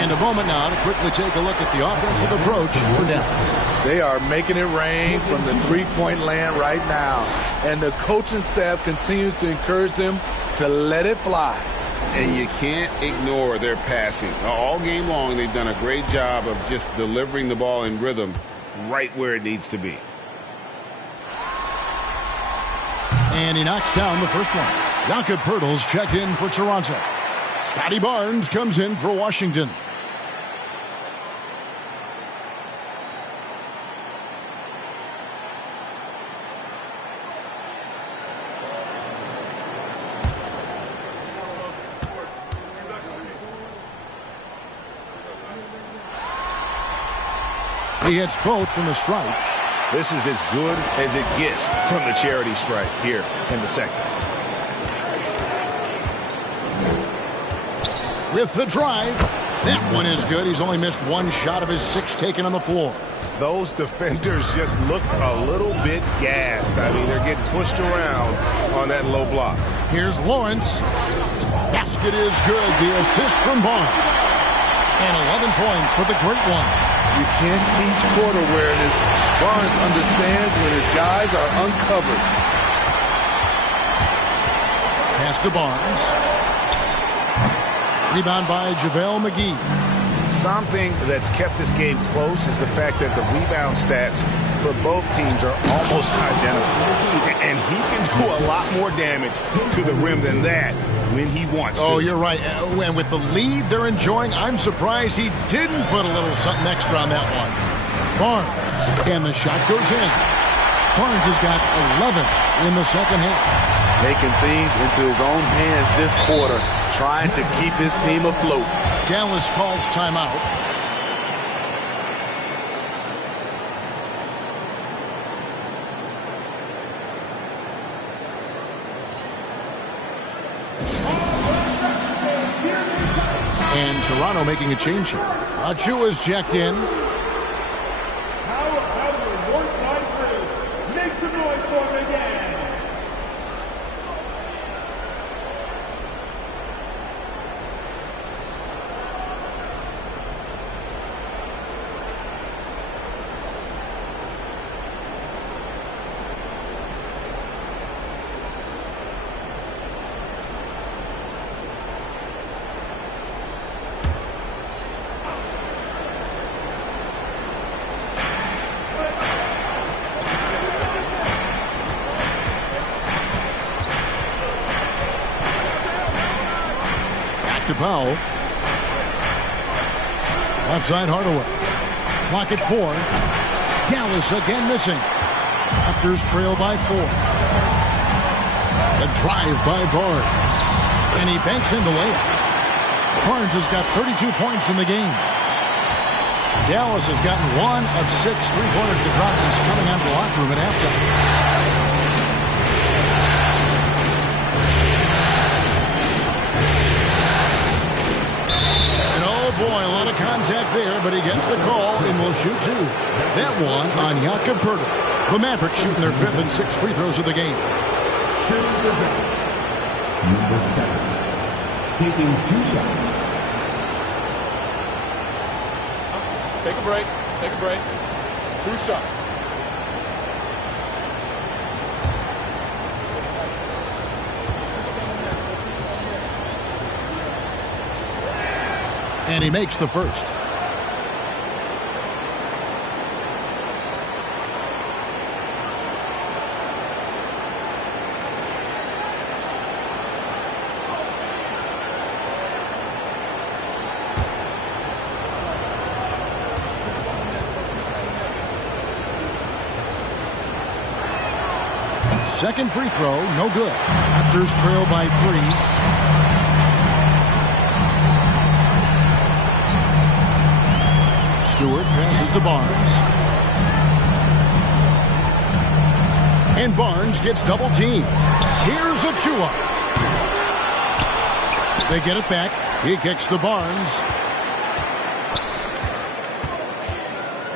And a moment now to quickly take a look at the offensive approach for Dallas. They are making it rain from the three-point land right now. And the coaching staff continues to encourage them to let it fly. And you can't ignore their passing. All game long, they've done a great job of just delivering the ball in rhythm right where it needs to be. And he knocks down the first one. Jakob Poeltl's checked in for Toronto. Scotty Barnes comes in for Washington. He hits both from the stripe. This is as good as it gets from the charity stripe here in the second. With the drive. That one is good. He's only missed 1 shot of his 6 taken on the floor. Those defenders just look a little bit gassed. I mean, they're getting pushed around on that low block. Here's Lawrence. Basket is good. The assist from Barnes. And 11 points for the great one. You can't teach court awareness. Barnes understands when his guys are uncovered. Pass to Barnes. Rebound by JaVale McGee. Something that's kept this game close is the fact that the rebound stats for both teams are almost identical. And he can do a lot more damage to the rim than that when he wants to. Oh, you're right. And with the lead they're enjoying, I'm surprised he didn't put a little something extra on that one. Barnes. And the shot goes in. Barnes has got 11 in the second half. Taking things into his own hands this quarter, trying to keep his team afloat. Dallas calls timeout. And Toronto making a change here. Achua's checked in. foul. Left side, Hardaway. Clock at 4. Dallas again missing. Raptors trail by 4. The drive by Barnes. And he banks in the layup. Barnes has got 32 points in the game. Dallas has gotten 1 of 6 three-pointers to drop since coming out of the locker room at halftime. And oh boy, a lot of contact there, but he gets the call and will shoot 2. That one on Jakob Poeltl. The Mavericks shooting their 5th and 6th free throws of the game. Number 7, taking 2 shots. Take a break. Take a break. 2 shots. And he makes the first. Second free throw, no good. Raptors trail by 3. Stewart passes to Barnes. And Barnes gets double teamed. Here's Achua. They get it back. He kicks to Barnes.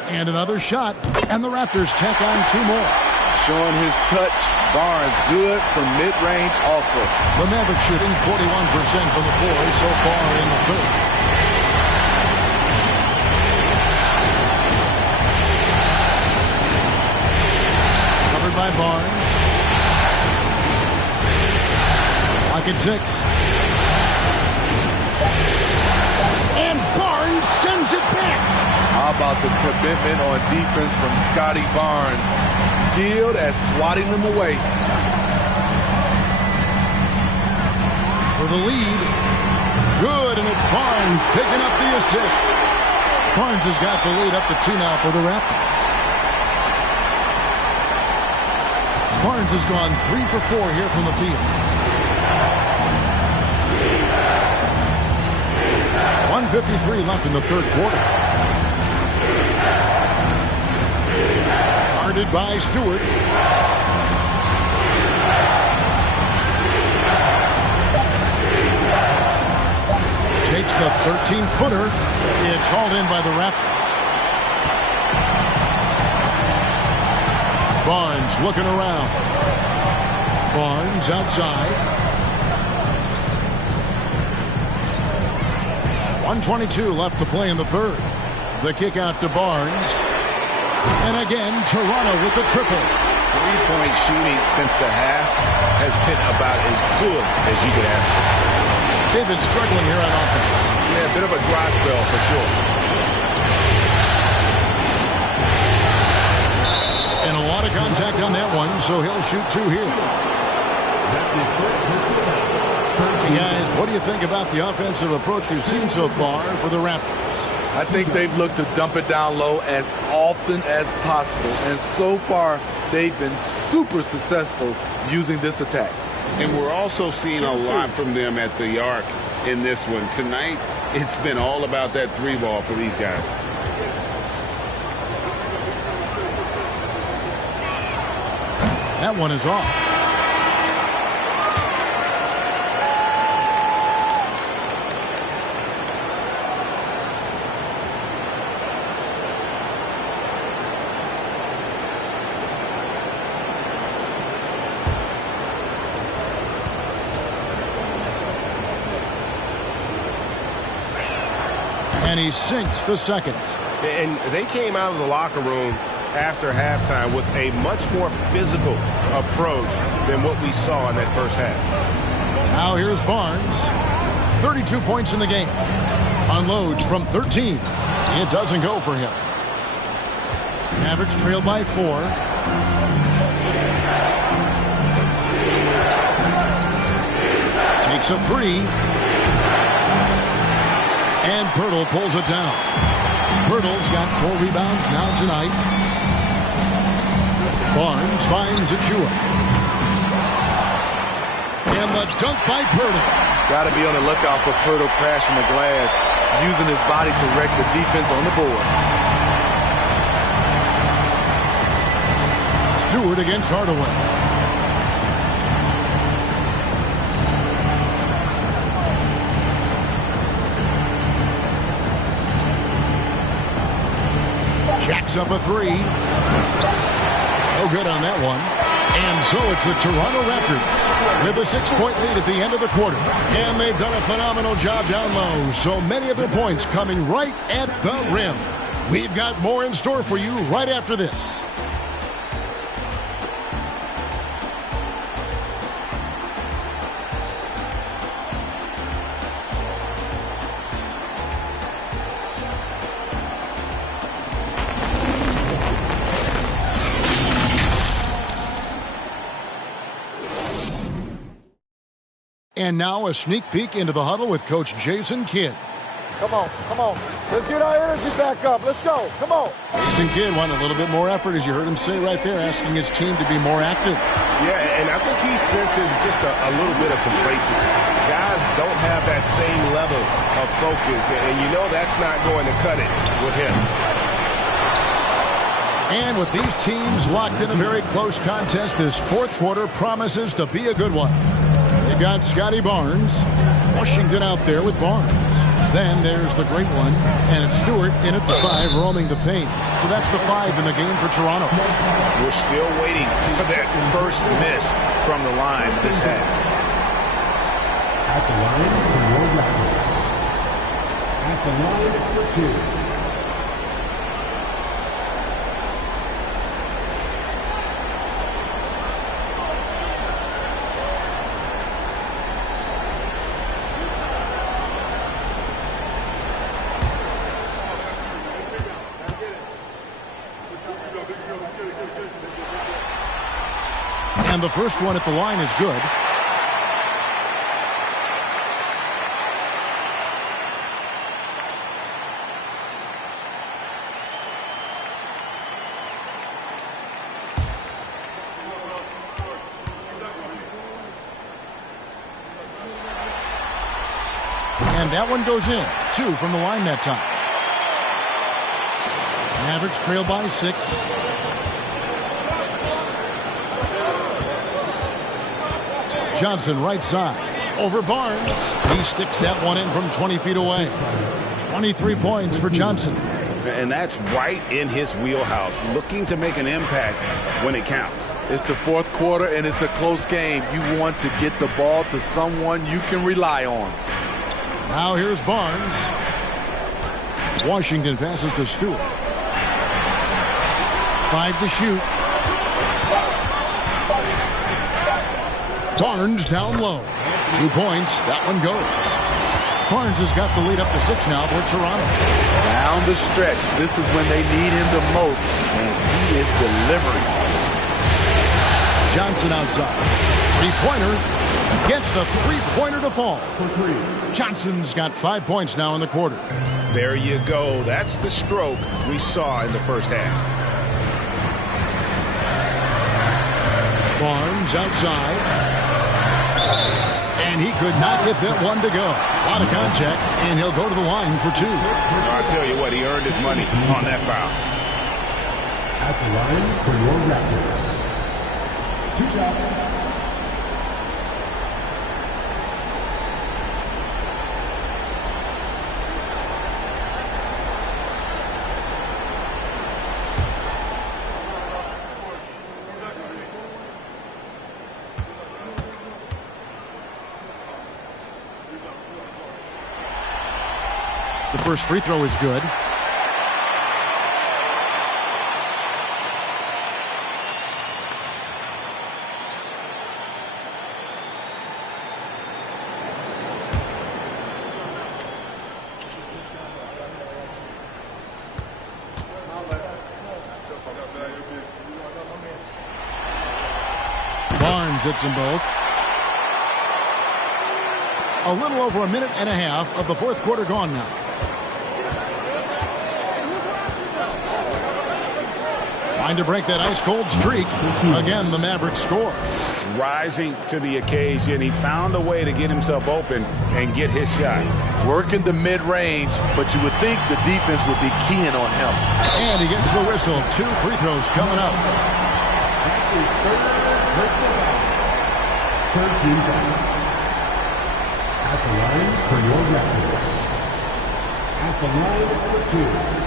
And another shot. And the Raptors tack on 2 more. Showing his touch. Barnes good from mid-range also. The Mavericks shooting 41% from the floor so far in the third. Covered by Barnes. Clock at 6. And Barnes sends it back. How about the commitment on defense from Scotty Barnes? Skilled at swatting them away. For the lead. Good, and it's Barnes picking up the assist. Barnes has got the lead up to 2 now for the Raptors. Barnes has gone 3 for 4 here from the field. 1:53 left in the third quarter. Guarded by Stewart. Takes the 13-footer. It's hauled in by the Raptors. Barnes looking around. Barnes outside. 1:22 left to play in the third. The kick out to Barnes. And again, Toronto with the triple. Three-point shooting since the half has been about as good as you could ask for. They've been struggling here on offense. Yeah, a bit of a dry spell for sure. And a lot of contact on that one, so he'll shoot 2 here. Hey guys, what do you think about the offensive approach we've seen so far for the Raptors? I think they've looked to dump it down low as often as possible. And so far, they've been super successful using this attack. And we're also seeing a lot from them at the arc in this one. Tonight, it's been all about that 3-ball for these guys. That one is off. And he sinks the second. And they came out of the locker room after halftime with a much more physical approach than what we saw in that first half. Now here's Barnes. 32 points in the game. Unloads from 13. It doesn't go for him. Mavericks trail by 4. Takes a 3. Pirtle pulls it down. Pirtle's got 4 rebounds now tonight. Barnes finds Achua. And the dunk by Pirtle. Got to be on the lookout for Pirtle crashing the glass, using his body to wreck the defense on the boards. Stewart against Hardaway. Jacks up a 3. No good on that one. And so it's the Toronto Raptors with a 6-point lead at the end of the quarter. And they've done a phenomenal job down low. So many of their points coming right at the rim. We've got more in store for you right after this. And now a sneak peek into the huddle with Coach Jason Kidd. Come on, come on. Let's get our energy back up. Let's go. Come on. Jason Kidd wanted a little bit more effort, as you heard him say right there, asking his team to be more active. Yeah, and I think he senses just a little bit of complacency. Guys don't have that same level of focus, and you know that's not going to cut it with him. And with these teams locked in a very close contest, this fourth quarter promises to be a good one. They've got Scotty Barnes, Washington out there with Barnes. Then there's the great one, and it's Stewart in at the 5, roaming the paint. So that's the 5 in the game for Toronto. We're still waiting for that first miss from the line this half. At the line for your Raptors. At the line for 2. And the first one at the line is good. And that one goes in. 2 from the line that time. Mavericks trail by 6. Johnson right side. Over Barnes. He sticks that one in from 20 feet away. 23 points for Johnson. And that's right in his wheelhouse, looking to make an impact when it counts. It's the fourth quarter, and it's a close game. You want to get the ball to someone you can rely on. Now here's Barnes. Washington passes to Stewart. 5 to shoot. Barnes down low. 2 points. That one goes. Barnes has got the lead up to 6 now for Toronto. Down the stretch. This is when they need him the most, and he is delivering. Johnson outside. 3-pointer gets the 3-pointer to fall. Johnson's got 5 points now in the quarter. There you go. That's the stroke we saw in the first half. Barnes outside. And he could not get that one to go. A lot of contact, and he'll go to the line for 2. I'll tell you what, he earned his money on that foul. At the line for your Raptors. 2 shots. The first free throw is good. Barnes hits them both. A little over a minute and a half of the fourth quarter gone now. Trying to break that ice-cold streak. Again, the Mavericks score. Rising to the occasion. He found a way to get himself open and get his shot. Working the mid-range, but you would think the defense would be keying on him. And he gets the whistle. 2 free throws coming up. Third team foul. At the line for your Raptors. At the line for 2.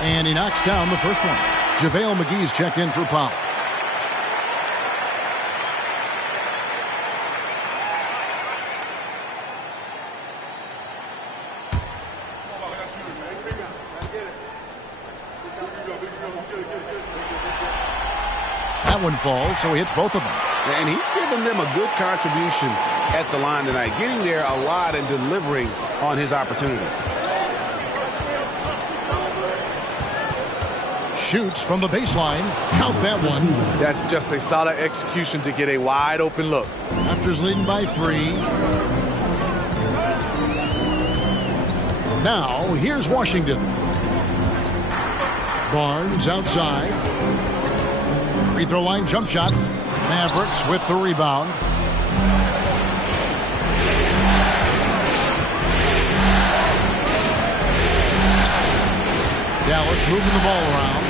And he knocks down the first one. JaVale McGee's checked in for foul. That one falls, so he hits both of them. And he's given them a good contribution at the line tonight, getting there a lot and delivering on his opportunities. Shoots from the baseline. Count that one. That's just a solid execution to get a wide open look. Raptors leading by 3. Now, here's Washington. Barnes outside. Free throw line jump shot. Mavericks with the rebound. Dallas moving the ball around.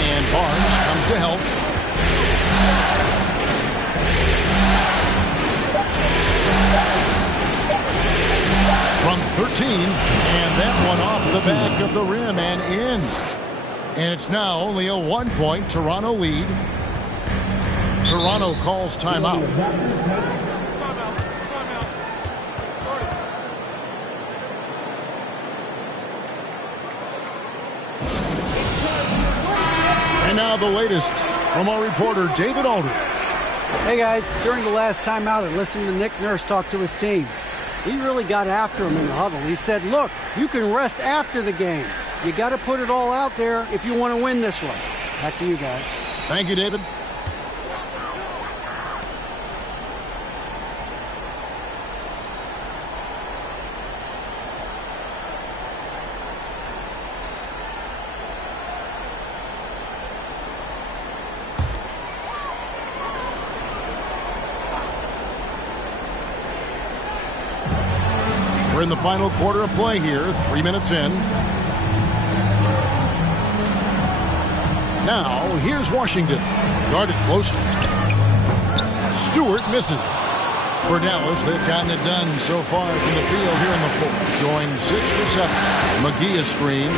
And Barnes comes to help. From 13, and that one off the back of the rim and in. And it's now only a 1-point Toronto lead. Toronto calls timeout. And now the latest from our reporter, David Aldridge. Hey, guys. During the last timeout, I listened to Nick Nurse talk to his team. He really got after him in the huddle. He said, look, you can rest after the game. You got to put it all out there if you want to win this one. Back to you guys. Thank you, David. We're in the final quarter of play here, 3 minutes in. Now, here's Washington. Guarded closely. Stewart misses. For Dallas, they've gotten it done so far from the field here in the fourth. Going 6 for 7. McGee a screen.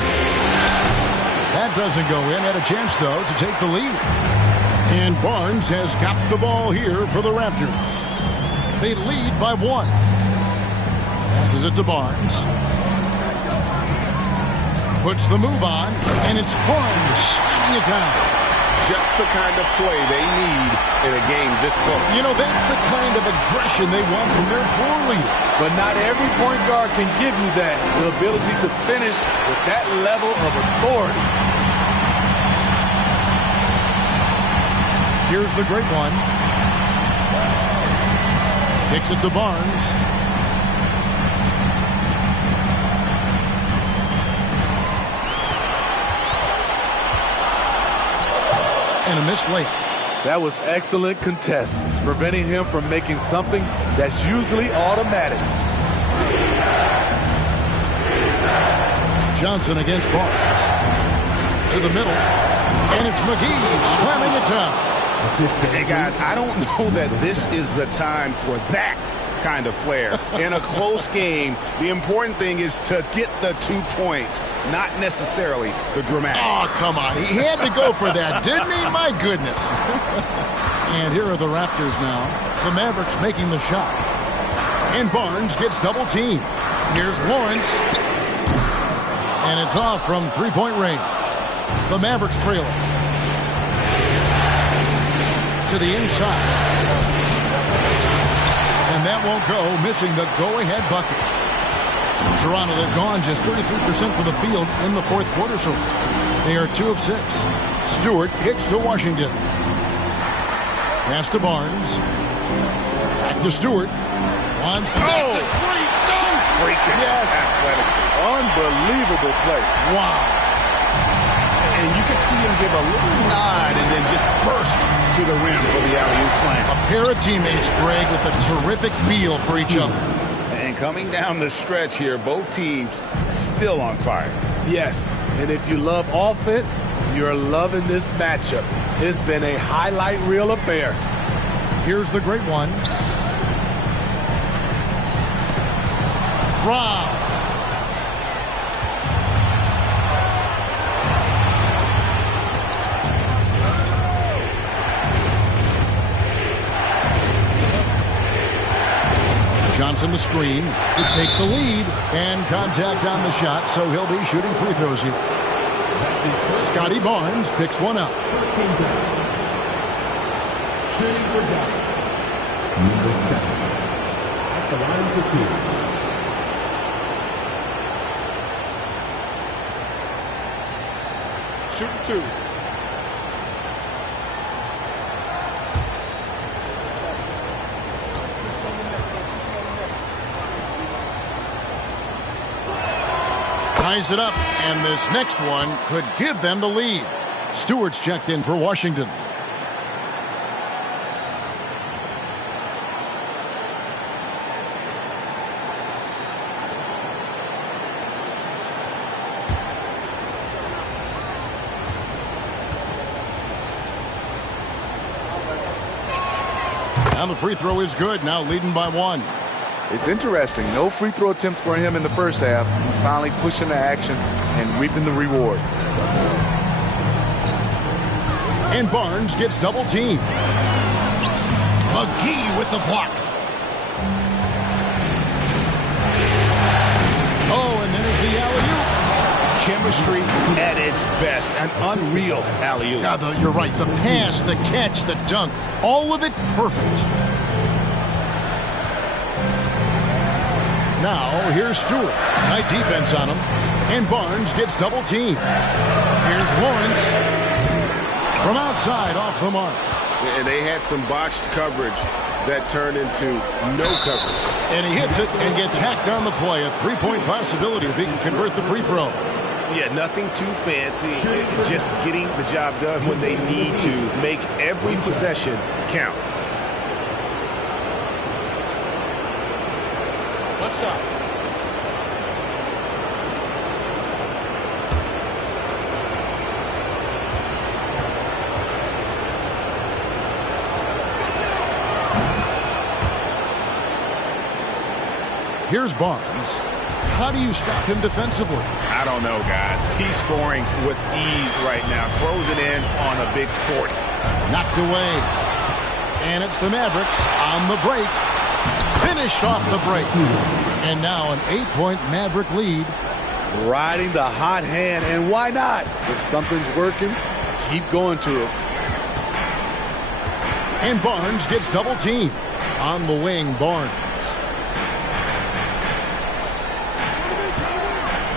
That doesn't go in. Had a chance, though, to take the lead. And Barnes has got the ball here for the Raptors. They lead by 1. Passes it to Barnes. Puts the move on, and it's Barnes slamming it down. Just the kind of play they need in a game this close. You know, that's the kind of aggression they want from their floor leader. But not every point guard can give you that. The ability to finish with that level of authority. Here's the great one. Kicks it to Barnes. And a missed layup. That was excellent contest, preventing him from making something that's usually automatic. Johnson against Barnes. To the middle. And it's McGee slamming it down. Hey, guys, I don't know that this is the time for that kind of flair. In a close game, the important thing is to get the 2 points, not necessarily the dramatics. Oh, come on. He had to go for that, didn't he? My goodness. And here are the Raptors now. The Mavericks making the shot. And Barnes gets double teamed. Here's Lawrence. And it's off from 3-point range. The Mavericks trailing. To the inside. And that won't go, missing the go-ahead bucket. Toronto, they've gone just 33% from the field in the fourth quarter so far. They are 2 of 6. Stewart kicks to Washington. Pass to Barnes. Back to Stewart. That's a great dunk. Freakish. Yes. Athletic. Unbelievable play. Wow. And you could see him give a little nod and then just burst to the rim for the alley-oop slam. A pair of teammates, Greg, with a terrific feel for each other. And coming down the stretch here, both teams still on fire. Yes, and if you love offense, you're loving this matchup. It's been a highlight reel affair. Here's the great one. Rob. Johnson the screen to take the lead, and contact on the shot, so he'll be shooting free throws here. Scotty Barnes picks one up. Shooting for Dallas, number 7. At the line for 2. Shooting 2. Ties it up, and this next one could give them the lead. Stewart's checked in for Washington. And the free throw is good, now leading by 1. It's interesting. No free throw attempts for him in the first half. He's finally pushing the action and reaping the reward. And Barnes gets double teamed. McGee with the block. Oh, and there's the alley-oop. Chemistry at its best. An unreal alley-oop. Yeah, you're right. The pass, the catch, the dunk. All of it perfect. Now, here's Stewart. Tight defense on him. And Barnes gets double teamed. Here's Lawrence. From outside, off the mark. And they had some botched coverage that turned into no coverage. And he hits it and gets hacked on the play. A three-point possibility if he can convert the free throw. Yeah, nothing too fancy. Just getting the job done when they need to. Make every possession count. Left side. Here's Barnes. How do you stop him defensively? I don't know, guys. He's scoring with ease right now, closing in on a big 40. Knocked away. And it's the Mavericks on the break. Finished off the break. And now an 8-point Maverick lead. Riding the hot hand, and why not? If something's working, keep going to it. And Barnes gets double teamed. On the wing, Barnes.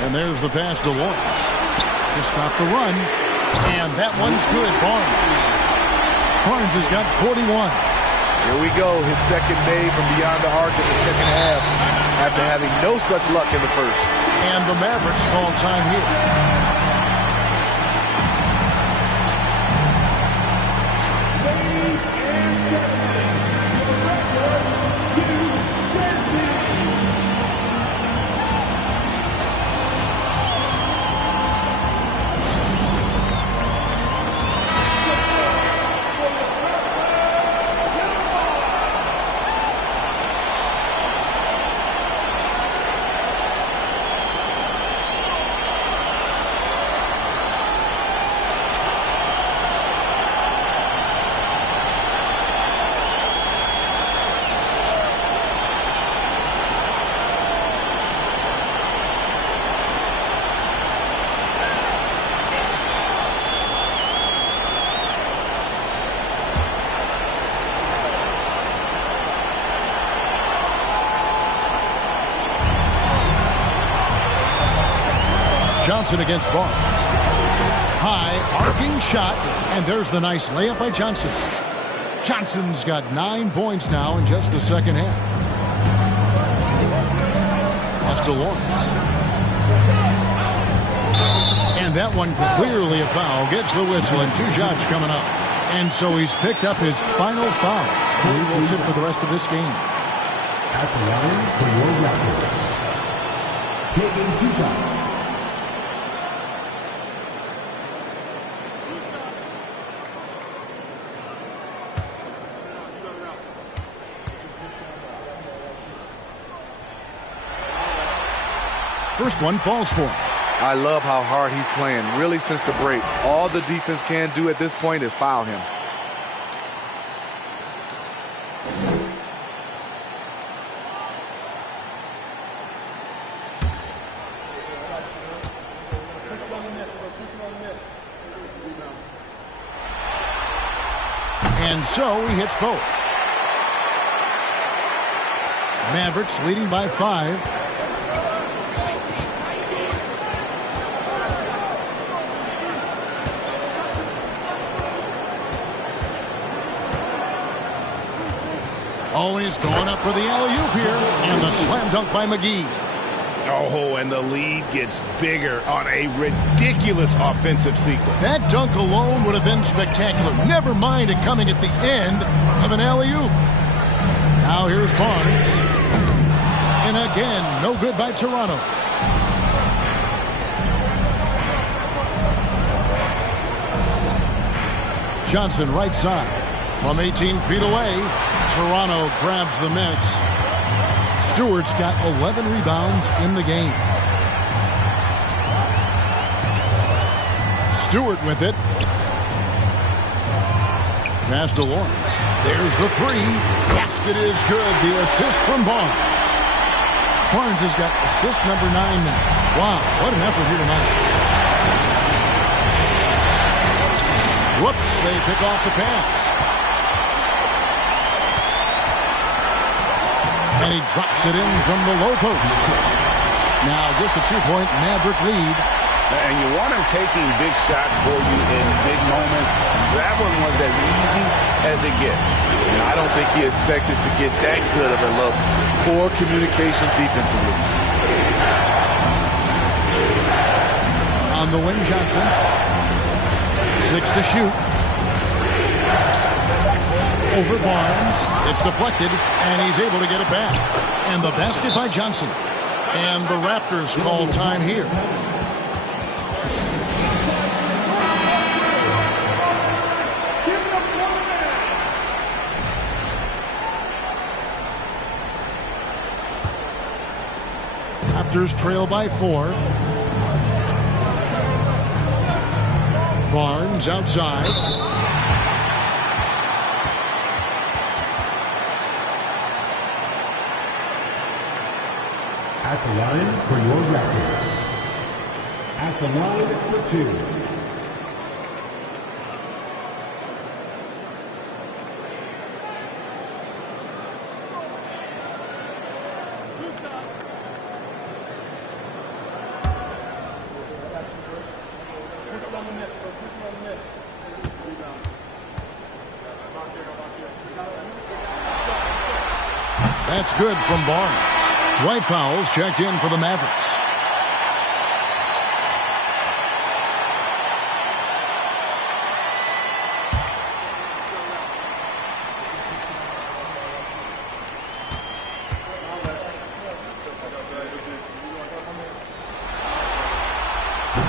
And there's the pass to Lawrence to stop the run. And that one's good, Barnes. Barnes has got 41. Here we go, his second made from beyond the arc in the second half after having no such luck in the first. And the Mavericks call time here. Johnson against Barnes. High, arcing shot, and there's the nice layup by Johnson. Johnson's got 9 points now in just the second half. Pass to Lawrence. And that one clearly a foul. Gets the whistle, and 2 shots coming up. And so he's picked up his final foul. He will sit for the rest of this game. At the line for your Raptors, taking 2 shots. First one falls for him. I love how hard he's playing, really, since the break. All the defense can do at this point is foul him. And so he hits both. Mavericks leading by 5. Oh, he's going up for the alley-oop here. And the slam dunk by McGee. Oh, and the lead gets bigger on a ridiculous offensive sequence. That dunk alone would have been spectacular. Never mind it coming at the end of an alley-oop. Now here's Barnes. And again, no good by Toronto. Johnson right side. From 18 feet away, Toronto grabs the miss. Stewart's got 11 rebounds in the game. Stewart with it. Pass to Lawrence. There's the 3. Basket is good. The assist from Barnes. Barnes has got assist number 9 now. Wow, what an effort here tonight. Whoops, they pick off the pass. And he drops it in from the low post. Now just a 2-point Maverick lead. And you want him taking big shots for you in big moments. That one was as easy as it gets. And I don't think he expected to get that good of a look. Poor communication defensively. On the wing, Johnson. 6 to shoot. Over Barnes. It's deflected, and he's able to get it back. And the basket by Johnson. And the Raptors call time here. Raptors trail by 4. Barnes outside. At the line for your Raptors. At the line for 2. That's good from Barnes. Dwight Powell's checked in for the Mavericks.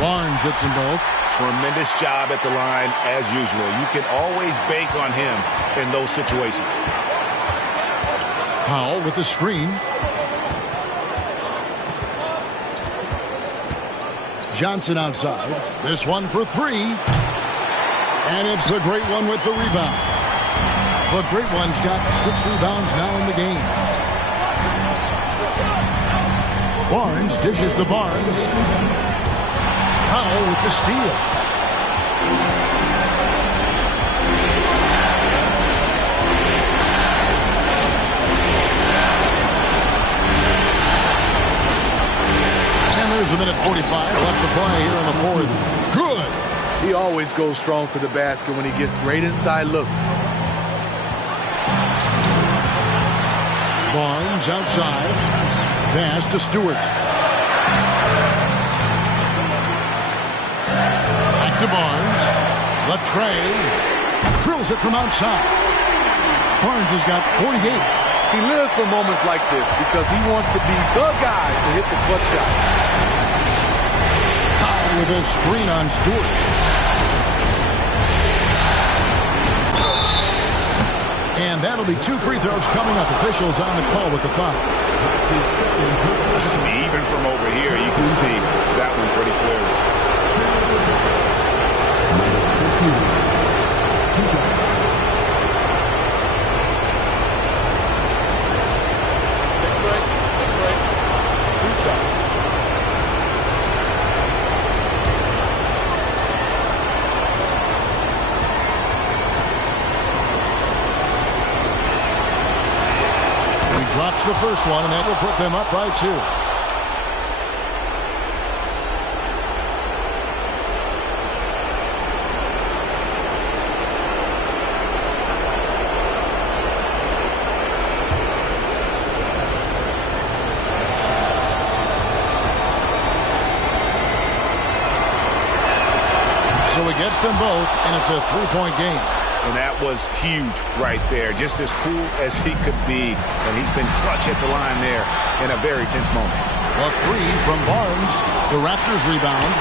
Barnes hits them both. Tremendous job at the line as usual. You can always bank on him in those situations. Powell with the screen. Johnson outside. This one for 3. And it's the great one with the rebound. The great one's got 6 rebounds now in the game. Barnes dishes to Barnes. Powell with the steal. a minute 45 left to play here in the fourth. Good. He always goes strong to the basket when he gets great inside looks. Barnes outside. Pass to Stewart. Back to Barnes. The tray. Drills it from outside. Barnes has got 48. He lives for moments like this because he wants to be the guy to hit the clutch shot. Powell with a screen on Stewart. And that'll be 2 free throws coming up. Officials on the call with the foul. Even from over here, you can see that one pretty clearly. Drops the first one, and that will put them up by 2. So he gets them both, and it's a 3-point game. And that was huge right there. Just as cool as he could be. And he's been clutch at the line there in a very tense moment. A 3 from Barnes. The Raptors rebound.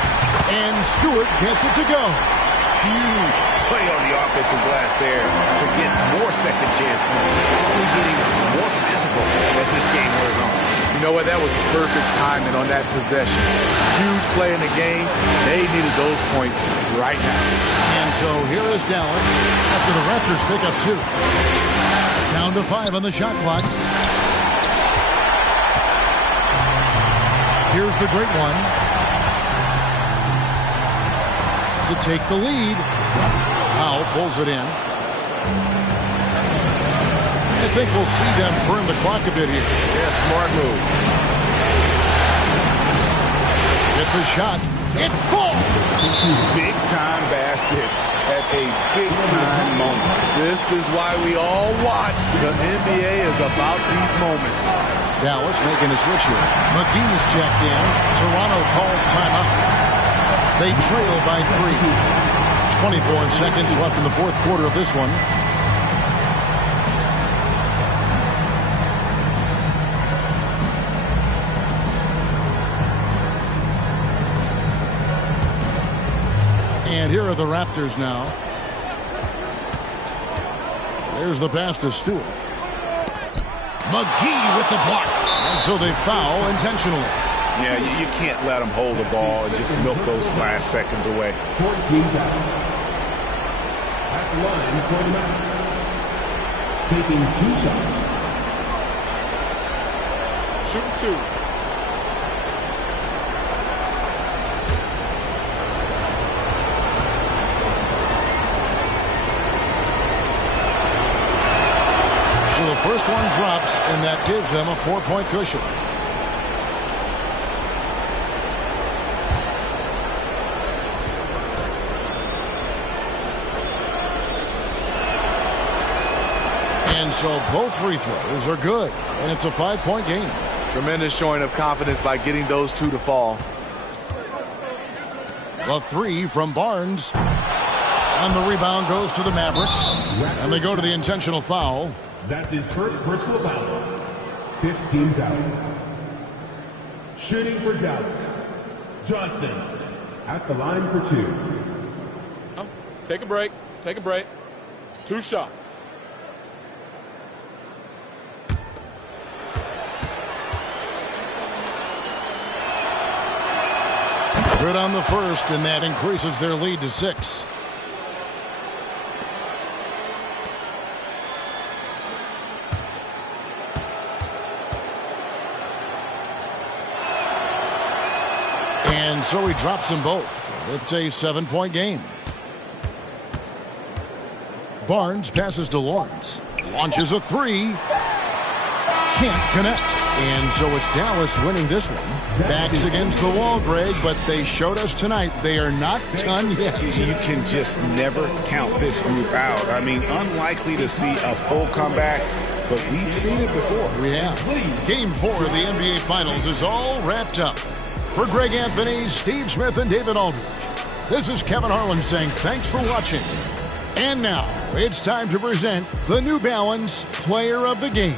And Stewart gets it to go. Huge play on the offensive glass there to get more second chance points. He's only getting more physical as this game wears on. You know what? That was perfect timing on that possession. Huge play in the game. They needed those points right now. And so here is Dallas after the Raptors pick up 2. Down to 5 on the shot clock. Here's the great one. To take the lead. Powell pulls it in. I think we'll see them burn the clock a bit here. Yeah, smart move. Get the shot. It falls. Big time basket at a big time moment. This is why we all watch. The NBA is about these moments. Dallas making a switch here. McGee's checked in. Toronto calls timeout. They trail by 3. 24 seconds left in the fourth quarter of this one. And here are the Raptors now. There's the pass to Stewart. McGee with the block. And so they foul intentionally. Yeah, you can't let them hold the ball and just milk those last seconds away. 14 down. At the line for the Mavericks. Taking 2 shots. Shooting 2. So the first one drops, and that gives them a 4-point cushion. And so both free throws are good, and it's a 5-point game. Tremendous showing of confidence by getting those 2 to fall. The 3 from Barnes. And the rebound goes to the Mavericks. And they go to the intentional foul. That's his first personal foul. 15 foul. Shooting for Dallas. Johnson at the line for 2. Take a break. Take a break. 2 shots. Good on the first, and that increases their lead to 6. And so he drops them both. It's a 7-point game. Barnes passes to Lawrence. Launches a 3. Can't connect. And so it's Dallas winning this one. Backs against the wall, Greg, but they showed us tonight they are not done yet. You can just never count this group out. I mean, unlikely to see a full comeback, but we've seen it before. We have. Game 4 of the NBA Finals is all wrapped up. For Greg Anthony, Steve Smith, and David Aldridge, this is Kevin Harlan saying thanks for watching. And now, it's time to present the New Balance Player of the Game.